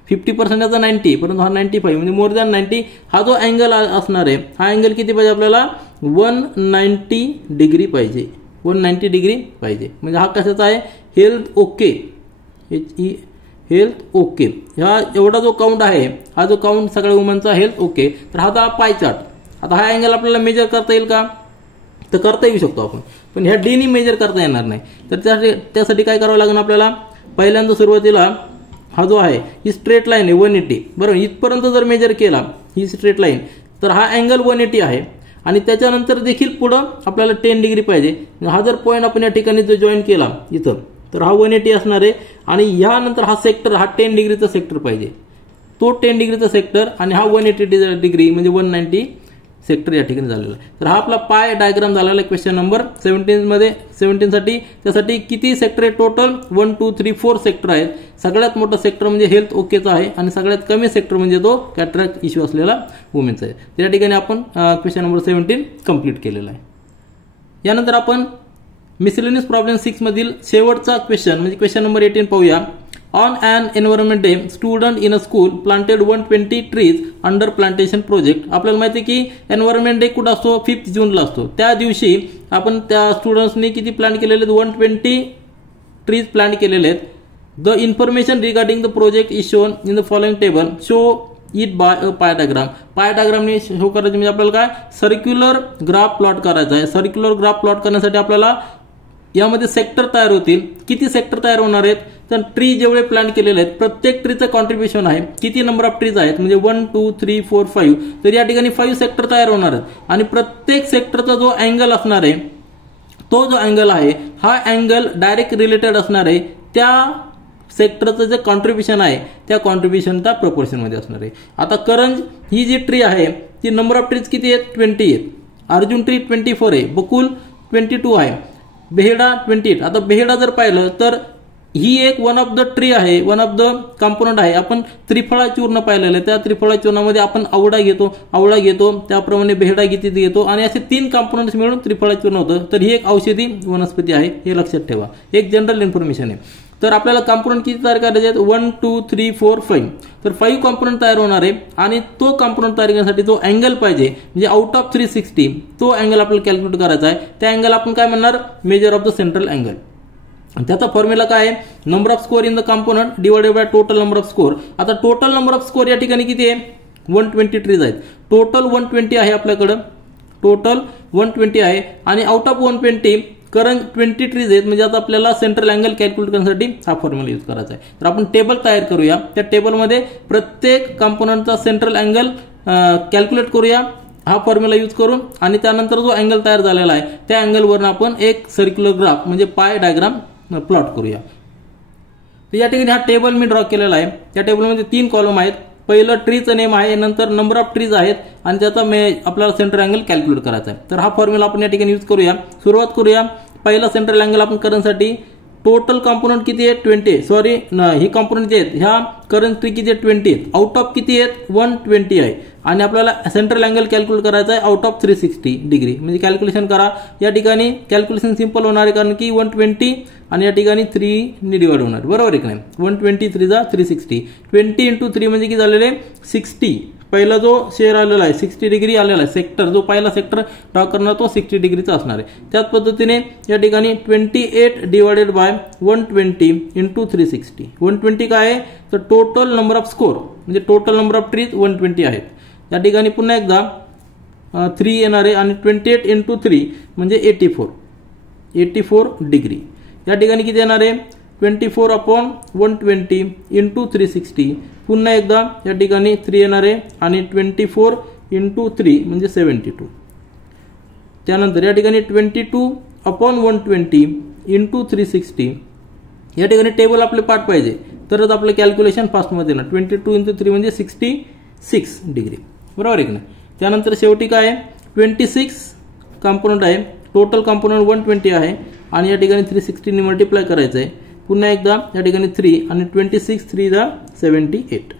50% याचा 90 परंतु हा 95 म्हणजे मोर दॅन 90. हा जो अँगल असणार आहे हा अँगल किती पाहिजे आपल्याला 190 डिग्री पाहिजे. 190 डिग्री पाहिजे. म्हणजे हा कशाचा आहे हेल्थ ओके. Health okay. हा एवढा जो काउंट आहे हा जो काउंट सगळ्या वुमनचा हेल्थ ओके. तर हा जो पाय चार्ट. आता हा अँगल आपल्याला मेजर करता येईल का तर करता येऊ शकतो आपण. पण ह्या डीनी मेजर करता येणार नाही. तर त्यासाठी काय करावं लागेल आपल्याला पहिल्यांदा सुरुवातीला हा जो आहे ही स्ट्रेट लाईन आहे 180 बरोबर. इथपर्यंत जर मेजर केला ही स्ट्रेट लाईन तर हा अँगल 180 आहे आणि त्याच्यानंतर देखील पुढं आपल्याला 10 डिग्री पाहिजे. हा जर पॉईंट आपण या ठिकाणी जर जॉईन केला इथं तर हा 180 असणार आहे आणि यानंतर हा सेक्टर हा 10 डिग्रीचा सेक्टर पाहिजे. तो 10 डिग्रीचा सेक्टर आणि हा 180 डिग्री म्हणजे 190 सेक्टर या ठिकाणी झालेला आहे. तर हा आपला पाय डायग्राम झालेला आहे क्वेश्चन नंबर 17 साठी. त्यासाठी किती सेक्टर आहे टोटल 1 2 3 4 सेक्टर आहेत. सगळ्यात मोठा सेक्टर म्हणजे हेल्थ ओकेचा आहे आणि सगळ्यात कमी सेक्टर म्हणजे तो कॅटरॅक्ट इश्यू असलेला वुमेनचा आहे. त्या ठिकाणी आपण क्वेश्चन नंबर 17 कंप्लीट केलेला आहे. यानंतर आपण मिसलेनियस प्रॉब्लेम 6 मधील शेवटचा क्वेश्चन म्हणजे क्वेश्चन नंबर 18 पाहूया. On an environment day student in a school planted 120 trees under plantation project. आपल्याला माहिती आहे की एन्व्हायरमेंट डे कुठं असतो 5 जूनला असतो. त्या दिवशी आपण त्या स्टुडंट्सनी किती प्लांट केलेले आहेत 120 ट्रीज प्लांट केलेले आहेत. The information regarding the project is shown in the following table. Show it by a pie diagram. पाय डायग्रामने शो करायचं म्हणजे आपल्याला काय सर्क्युलर ग्राफ प्लॉट करायचा आहे. सर्क्युलर ग्राफ प्लॉट करण्यासाठी आपल्याला यामध्ये सेक्टर तयार होतील. किती सेक्टर तयार होणार आहेत तर ट्री जेवढे प्लांट केलेले आहेत प्रत्येक ट्रीचं कॉन्ट्रीब्युशन आहे. किती नंबर ऑफ ट्रीज आहेत म्हणजे 1 2 3 4 5. तर या ठिकाणी 5 सेक्टर तयार होणार आहेत आणि प्रत्येक सेक्टरचा जो अँगल असणार आहे तो जो अँगल आहे हा अँगल डायरेक्ट रिलेटेड असणार आहे त्या सेक्टरचं जे कॉन्ट्रीब्युशन आहे त्या कॉन्ट्रीब्युशनच्या प्रपोर्शनमध्ये असणार आहे. आता करंज ही जी ट्री आहे ती नंबर ऑफ ट्रीज किती आहेत 20 आहेत. अर्जुन ट्री 24 आहे. बकुल 22 आहे. बेहेडा 28. आता बेहेडा जर पाहिलं तर ही एक वन ऑफ द ट्री आहे, वन ऑफ द कंपोनंट आहे. आपण त्रिफळा चूर्ण पाहिलेलं आहे. त्या त्रिफळा चूर्णामध्ये आपण आवळा घेतो त्याप्रमाणे बेहेडा किती घेतो आणि असे 3 कंपोनंट्स मिळून त्रिफळा चूर्ण होतं. तर ही एक औषधी वनस्पती आहे हे लक्षात ठेवा. एक जनरल इन्फॉर्मेशन आहे. तर आपल्याला कंपोनंट किती तयार करायचे आहेत 1 2 3 4 5. तर 5 कंपोनंट तयार होणार आहे आणि तो कंपोनंट तयार करण्यासाठी जो अँगल पाहिजे म्हणजे आउट ऑफ 360 तो अँगल आपल्याला कॅल्क्युलेट करायचा आहे. त्या अँगल आपण काय म्हणणार major of the central angle. त्याचा फॉर्म्युला काय आहे number of score in the component divided by total number of score. आता टोटल नंबर ऑफ स्कोअर या ठिकाणी किती आहे 120 ट्रीज आहेत. टोटल 120 आहे आपल्याकडं. टोटल 120 आहे आणि आउट ऑफ 120 करंट 20 ट्रीज आहेत म्हणजे आता आपल्याला सेंट्रल अँगल कॅल्क्युलेट करण्यासाठी हा फॉर्म्युला यूज करायचा आहे. तर आपण टेबल तयार करूया. त्या टेबलमध्ये प्रत्येक कंपोनंटचा सेंट्रल अँगल कॅल्क्युलेट करूया हा फॉर्म्युला यूज करून आणि त्यानंतर जो अँगल तयार झालेला आहे त्या अँगलवरून आपण एक सर्क्युलर ग्राफ म्हणजे पाय डायग्राम प्लॉट करूया. तर या ठिकाणी हा टेबल मी ड्रॉ केलेला आहे. त्या टेबलमध्ये 3 कॉलम आहेत. पहिलं ट्रीचं नेम आहे, नंतर नंबर ऑफ ट्रीज आहेत आणि त्याचा आपल्याला सेंट्रल अँगल कॅल्क्युलेट करायचा आहे. तर हा फॉर्म्युला आपण या ठिकाणी यूज करूया. सुरुवात करूया. पहिला सेंट्रल अँगल आपण करण्यासाठी टोटल कंपोनंट किती आहेत 20. सॉरी ही कंपोनंट जे आहेत ह्या करंट ट्री किती आहेत 20 आहेत. आउट ऑफ किती आहेत 120 आहे आणि आपल्याला सेंट्रल अँगल कॅल्क्युलेट करायचा आहे आउट ऑफ 360 डिग्री. म्हणजे कॅल्क्युलेशन करा. या ठिकाणी कॅल्क्युलेशन सिंपल होणार आहे कारण की 120 आणि या ठिकाणी 3 ने डिवाइड होणार बरोबर आहे की नाही. 120 3 जा 360. 20 × 3 म्हणजे किती झालेले 60. पहिला जो शेअर आलेला आहे 60 डिग्री आलेला आहे. सेक्टर जो पहिला सेक्टर ड्रॉ करणार तो 60 डिग्रीचा असणार आहे. त्याच पद्धतीने या ठिकाणी 28 डिवाइडेड बाय 120 × 360. 120 काय आहे तर टोटल नंबर ऑफ स्कोर म्हणजे टोटल नंबर ऑफ ट्रीज 120 आहेत. या ठिकाणी पुन्हा एकदा 3 येणार आहे आणि 28 × 3 म्हणजे 84 डिग्री. या ठिकाणी किती येणार आहे 24/120 × 360. पुन्हा एकदा या ठिकाणी 3 येणार आहे आणि 24 × 3 म्हणजे 72. त्यानंतर या ठिकाणी 22/120 × 360. या ठिकाणी टेबल आपले पाठ पाहिजे तरच आपलं कॅल्क्युलेशन फास्टमध्ये येणार. 22 × 3 म्हणजे 66 डिग्री बरोबर आहे की नाही. त्यानंतर शेवटी काय आहे 26 कंपोनंट आहे. टोटल कंपोनंट 120 आहे आणि या ठिकाणी 360 ने मल्टिप्लाय करायचं आहे. पुन्हा एकदा या ठिकाणी 3 आणि 26 3 जा 78.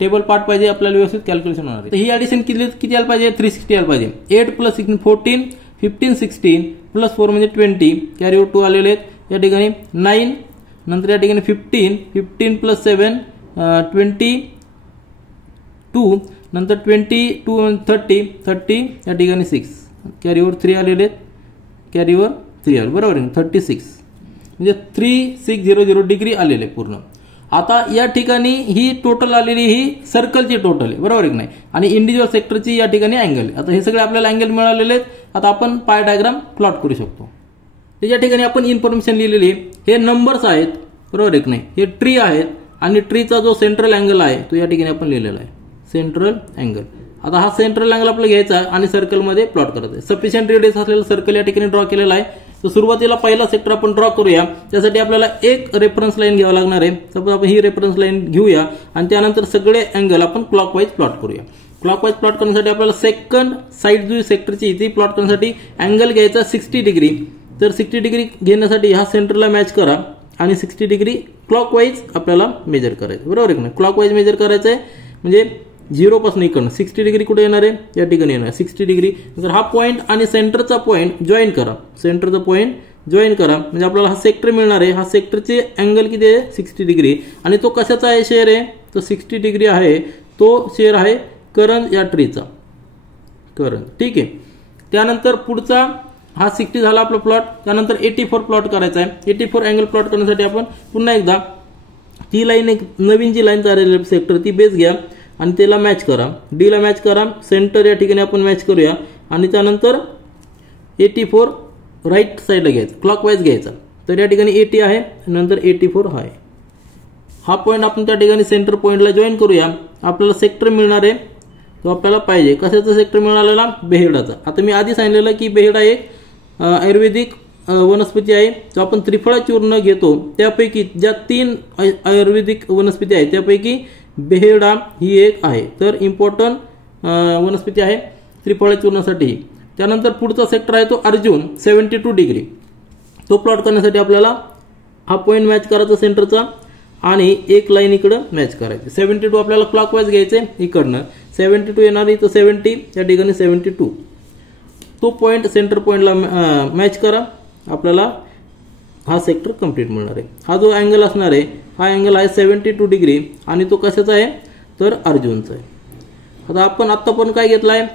टेबल पार्ट पाहिजे आपल्याला व्यवस्थित कॅल्क्युलेशन होणार आहे. तर ही ॲडिशन किती यायला पाहिजे 360 यायला पाहिजे. 8 + 16 14 15 16 + 4 म्हणजे 20 कॅरी ओव्हर 2 आलेले आहेत. या ठिकाणी 9 नंतर या ठिकाणी 15 + 7 22 नंतर 22 30 या ठिकाणी 6 कॅरी ओव्हर 3 आलेले आहेत. कॅरी ओव्हर 3 आले बरोबर आहे 36 म्हणजे 3600 डिग्री आलेले पूर्ण. आता या ठिकाणी ही टोटल आलेली ही सर्कलची टोटल आहे बरोबर आहे की नाही आणि इंडिव्हिज्युअल सेक्टरची या ठिकाणी अँगल आहे. आता हे सगळे आपल्याला अँगल मिळालेले आहेत. आता आपण पाय डायग्राम प्लॉट करू शकतो. या ठिकाणी आपण इन्फॉर्मेशन लिहिलेली हे नंबर्स आहेत बरोबर आहे की नाही. हे ट्री आहेत आणि ट्रीचा जो सेंट्रल अँगल आहे तो या ठिकाणी आपण लिहिलेला आहे सेंट्रल अँगल. आता हा सेंट्रल अँगल आपल्याला घ्यायचा आहे आणि सर्कलमध्ये प्लॉट करायचा आहे. सफिशियंट रेडियस असलेलं सर्कल या ठिकाणी ड्रॉ केलेला आहे. तर सुरुवातीला पहिला सेक्टर आपण ड्रॉ करूया. त्यासाठी आपल्याला एक रेफरन्स लाईन घ्यावं लागणार आहे. सपोज आपण ही रेफरन्स लाईन घेऊया आणि त्यानंतर सगळे अँगल आपण क्लॉकवाईज प्लॉट करूया. क्लॉकवाईज प्लॉट करण्यासाठी आपल्याला सेकंड साईड जो सेक्टरची ती प्लॉट करण्यासाठी अँगल घ्यायचा 60 डिग्री. तर 60 डिग्री घेण्यासाठी ह्या सेंटरला मॅच करा आणि 60 डिग्री क्लॉकवाईज आपल्याला मेजर करायचं बरोबर आहे की नाही. क्लॉकवाईज मेजर करायचं आहे म्हणजे 0 पासून इकडनं 60 डिग्री कुठे येणार आहे, या ठिकाणी येणार 60 डिग्री. तर हा पॉईंट आणि सेंटरचा पॉईंट जॉईन करा, सेंटरचा पॉईंट जॉईन करा म्हणजे आपल्याला हा सेक्टर मिळणार आहे. हा सेक्टरचे अँगल किती आहे, 60 डिग्री. आणि तो कशाचा आहे शेअर आहे, तो 60 डिग्री आहे, तो शेअर आहे करंज या ट्रीचा, करंज. ठीक आहे. त्यानंतर पुढचा हा 60 झाला आपला प्लॉट. त्यानंतर 84 प्लॉट करायचा आहे. 84 अँगल प्लॉट करण्यासाठी आपण पुन्हा एकदा ती लाईन, एक नवीन जी लाईन तयार झालेली सेक्टर ती बेस घ्या आणि त्याला मॅच करा, डी ला मॅच करा. सेंटर या ठिकाणी आपण मॅच करूया आणि त्यानंतर 84 राईट साईडला घ्यायचं, क्लॉकवाईज घ्यायचा. तर या ठिकाणी 80 आहे, नंतर 84 आहे. हा पॉईंट आपण त्या ठिकाणी सेंटर पॉईंटला जॉईन करूया. आपल्याला सेक्टर मिळणार आहे, तो आपल्याला पाहिजे. कशाचा सेक्टर मिळालेला, बेहेडाचा. आता मी आधी सांगितलेलं की बेहेडा एक आयुर्वेदिक वनस्पती आहे. जो आपण त्रिफळा चूर्ण घेतो त्यापैकी ज्या 3 आयुर्वेदिक वनस्पती आहेत त्यापैकी बेहेडा ही एक आहे. तर इम्पॉर्टंट वनस्पती आहे त्रिफळा चूर्णासाठी. त्यानंतर पुढचा सेक्टर आहे तो अर्जुन 72 डिग्री. तो प्लॉट करण्यासाठी आपल्याला हा पॉईंट मॅच करायचा सेंटरचा आणि एक लाईन इकडं मॅच करायची. 72 आपल्याला क्लॉकवाईज घ्यायचे, इकडनं 72 येणार आहे. तर 70 या ठिकाणी 72 तो पॉईंट सेंटर पॉईंटला मॅच करा, आपल्याला हा सेक्टर कंप्लीट मिळणार आहे. हा जो अँगल असणार आहे हा अँगल आहे 72 डिग्री आणि तो कशाचा आहे, तर अर्जुनचा आहे. आता आपण आत्तापर्यंत काय घेतला आहे,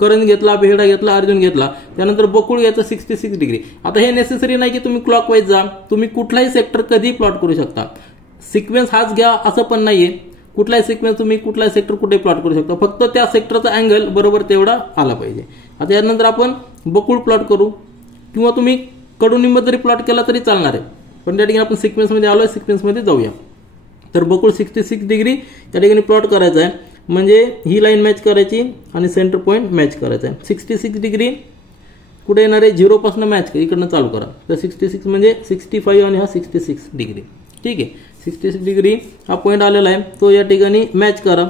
करंज घेतला, बेहेडा घेतला, अर्जुन घेतला. त्यानंतर बकुळ घ्यायचं 66 डिग्री. आता हे नेसेसरी नाही की तुम्ही क्लॉकवाईज जा, तुम्ही कुठलाही सेक्टर कधी प्लॉट करू शकता. सिक्वेन्स हाच घ्या असं पण नाहीये, कुठलाही सिक्वेन्स तुम्ही कुठलाही सेक्टर कुठे प्लॉट करू शकता, फक्त त्या सेक्टरचा अँगल बरोबर तेवढा आला पाहिजे. आता यानंतर आपण बकुळ प्लॉट करू किंवा तुम्ही कडुनिंब जरी प्लॉट केला तरी चालणार आहे. पण त्या ठिकाणी आपण सिक्वेन्समध्ये आलोय, सिक्वेन्समध्ये जाऊया. तर बकुळ 66 डिग्री त्या ठिकाणी प्लॉट करायचा आहे. म्हणजे ही लाईन मॅच करायची आणि सेंटर पॉईंट मॅच करायचा आहे. 66 डिग्री कुठे येणार आहे, 0 पासून मॅच करा, इकडनं चालू करा. तर 66 म्हणजे 65 आणि हा 66 डिग्री. ठीक आहे. 66 डिग्री हा पॉईंट आलेला आहे, तो या ठिकाणी मॅच करा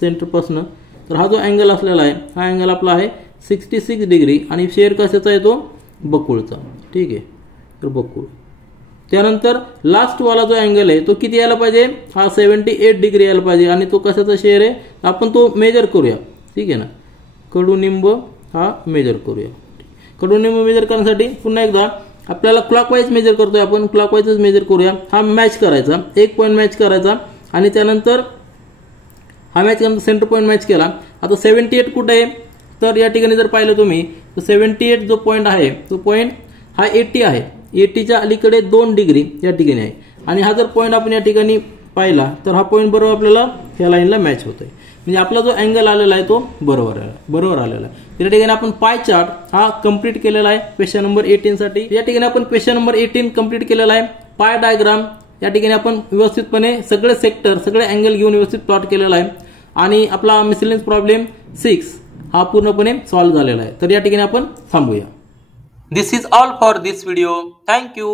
सेंटरपासून. तर हा जो अँगल असलेला आहे हा अँगल आपला आहे 66 डिग्री आणि शेअर कशाचा आहे, तो बकुळचा. ठीक आहे. तर बकुळ. त्यानंतर लास्ट वाला जो अँगल आहे तो किती यायला पाहिजे, हा 78 डिग्री यायला पाहिजे आणि तो कशाचा शेअर आहे, आपण तो मेजर करूया. ठीक आहे ना. कडुनिंब हा मेजर करूया. कडुनिंब मेजर करण्यासाठी पुन्हा एकदा आपल्याला क्लॉकवाईज मेजर करतोय आपण, क्लॉकवाईजच मेजर करूया. हा मॅच करायचा, एक पॉईंट मॅच करायचा आणि त्यानंतर हा मॅच केल्यानंतर सेंटर पॉईंट मॅच केला. आता 78 कुठे आहे, तर या ठिकाणी जर पाहिलं तुम्ही तर 78 जो पॉईंट आहे तो पॉईंट हा 80 आहे. 80च्या अलीकडे 2 डिग्री या ठिकाणी आहे. आणि हा जर पॉईंट आपण या ठिकाणी पाहिला तर हा पॉईंट बरोबर आपल्याला या लाईनला मॅच होतोय. म्हणजे आपला जो अँगल आलेला आहे तो बरोबर आलेला आहे. त्या ठिकाणी आपण पाय चार्ट हा कंप्लीट केलेला आहे क्वेश्चन नंबर 18 साठी. या ठिकाणी आपण क्वेश्चन नंबर 18 कंप्लीट केलेला आहे. पाय डायग्राम या ठिकाणी आपण व्यवस्थितपणे सगळे सेक्टर, सगळे अँगल घेऊन व्यवस्थित प्लॉट केलेला आहे आणि आपला मिसलेनियस प्रॉब्लेम 6 हा पूर्णपणे सॉल्व्ह झालेला आहे. तर या ठिकाणी आपण थांबूया. This is all for this video. Thank you.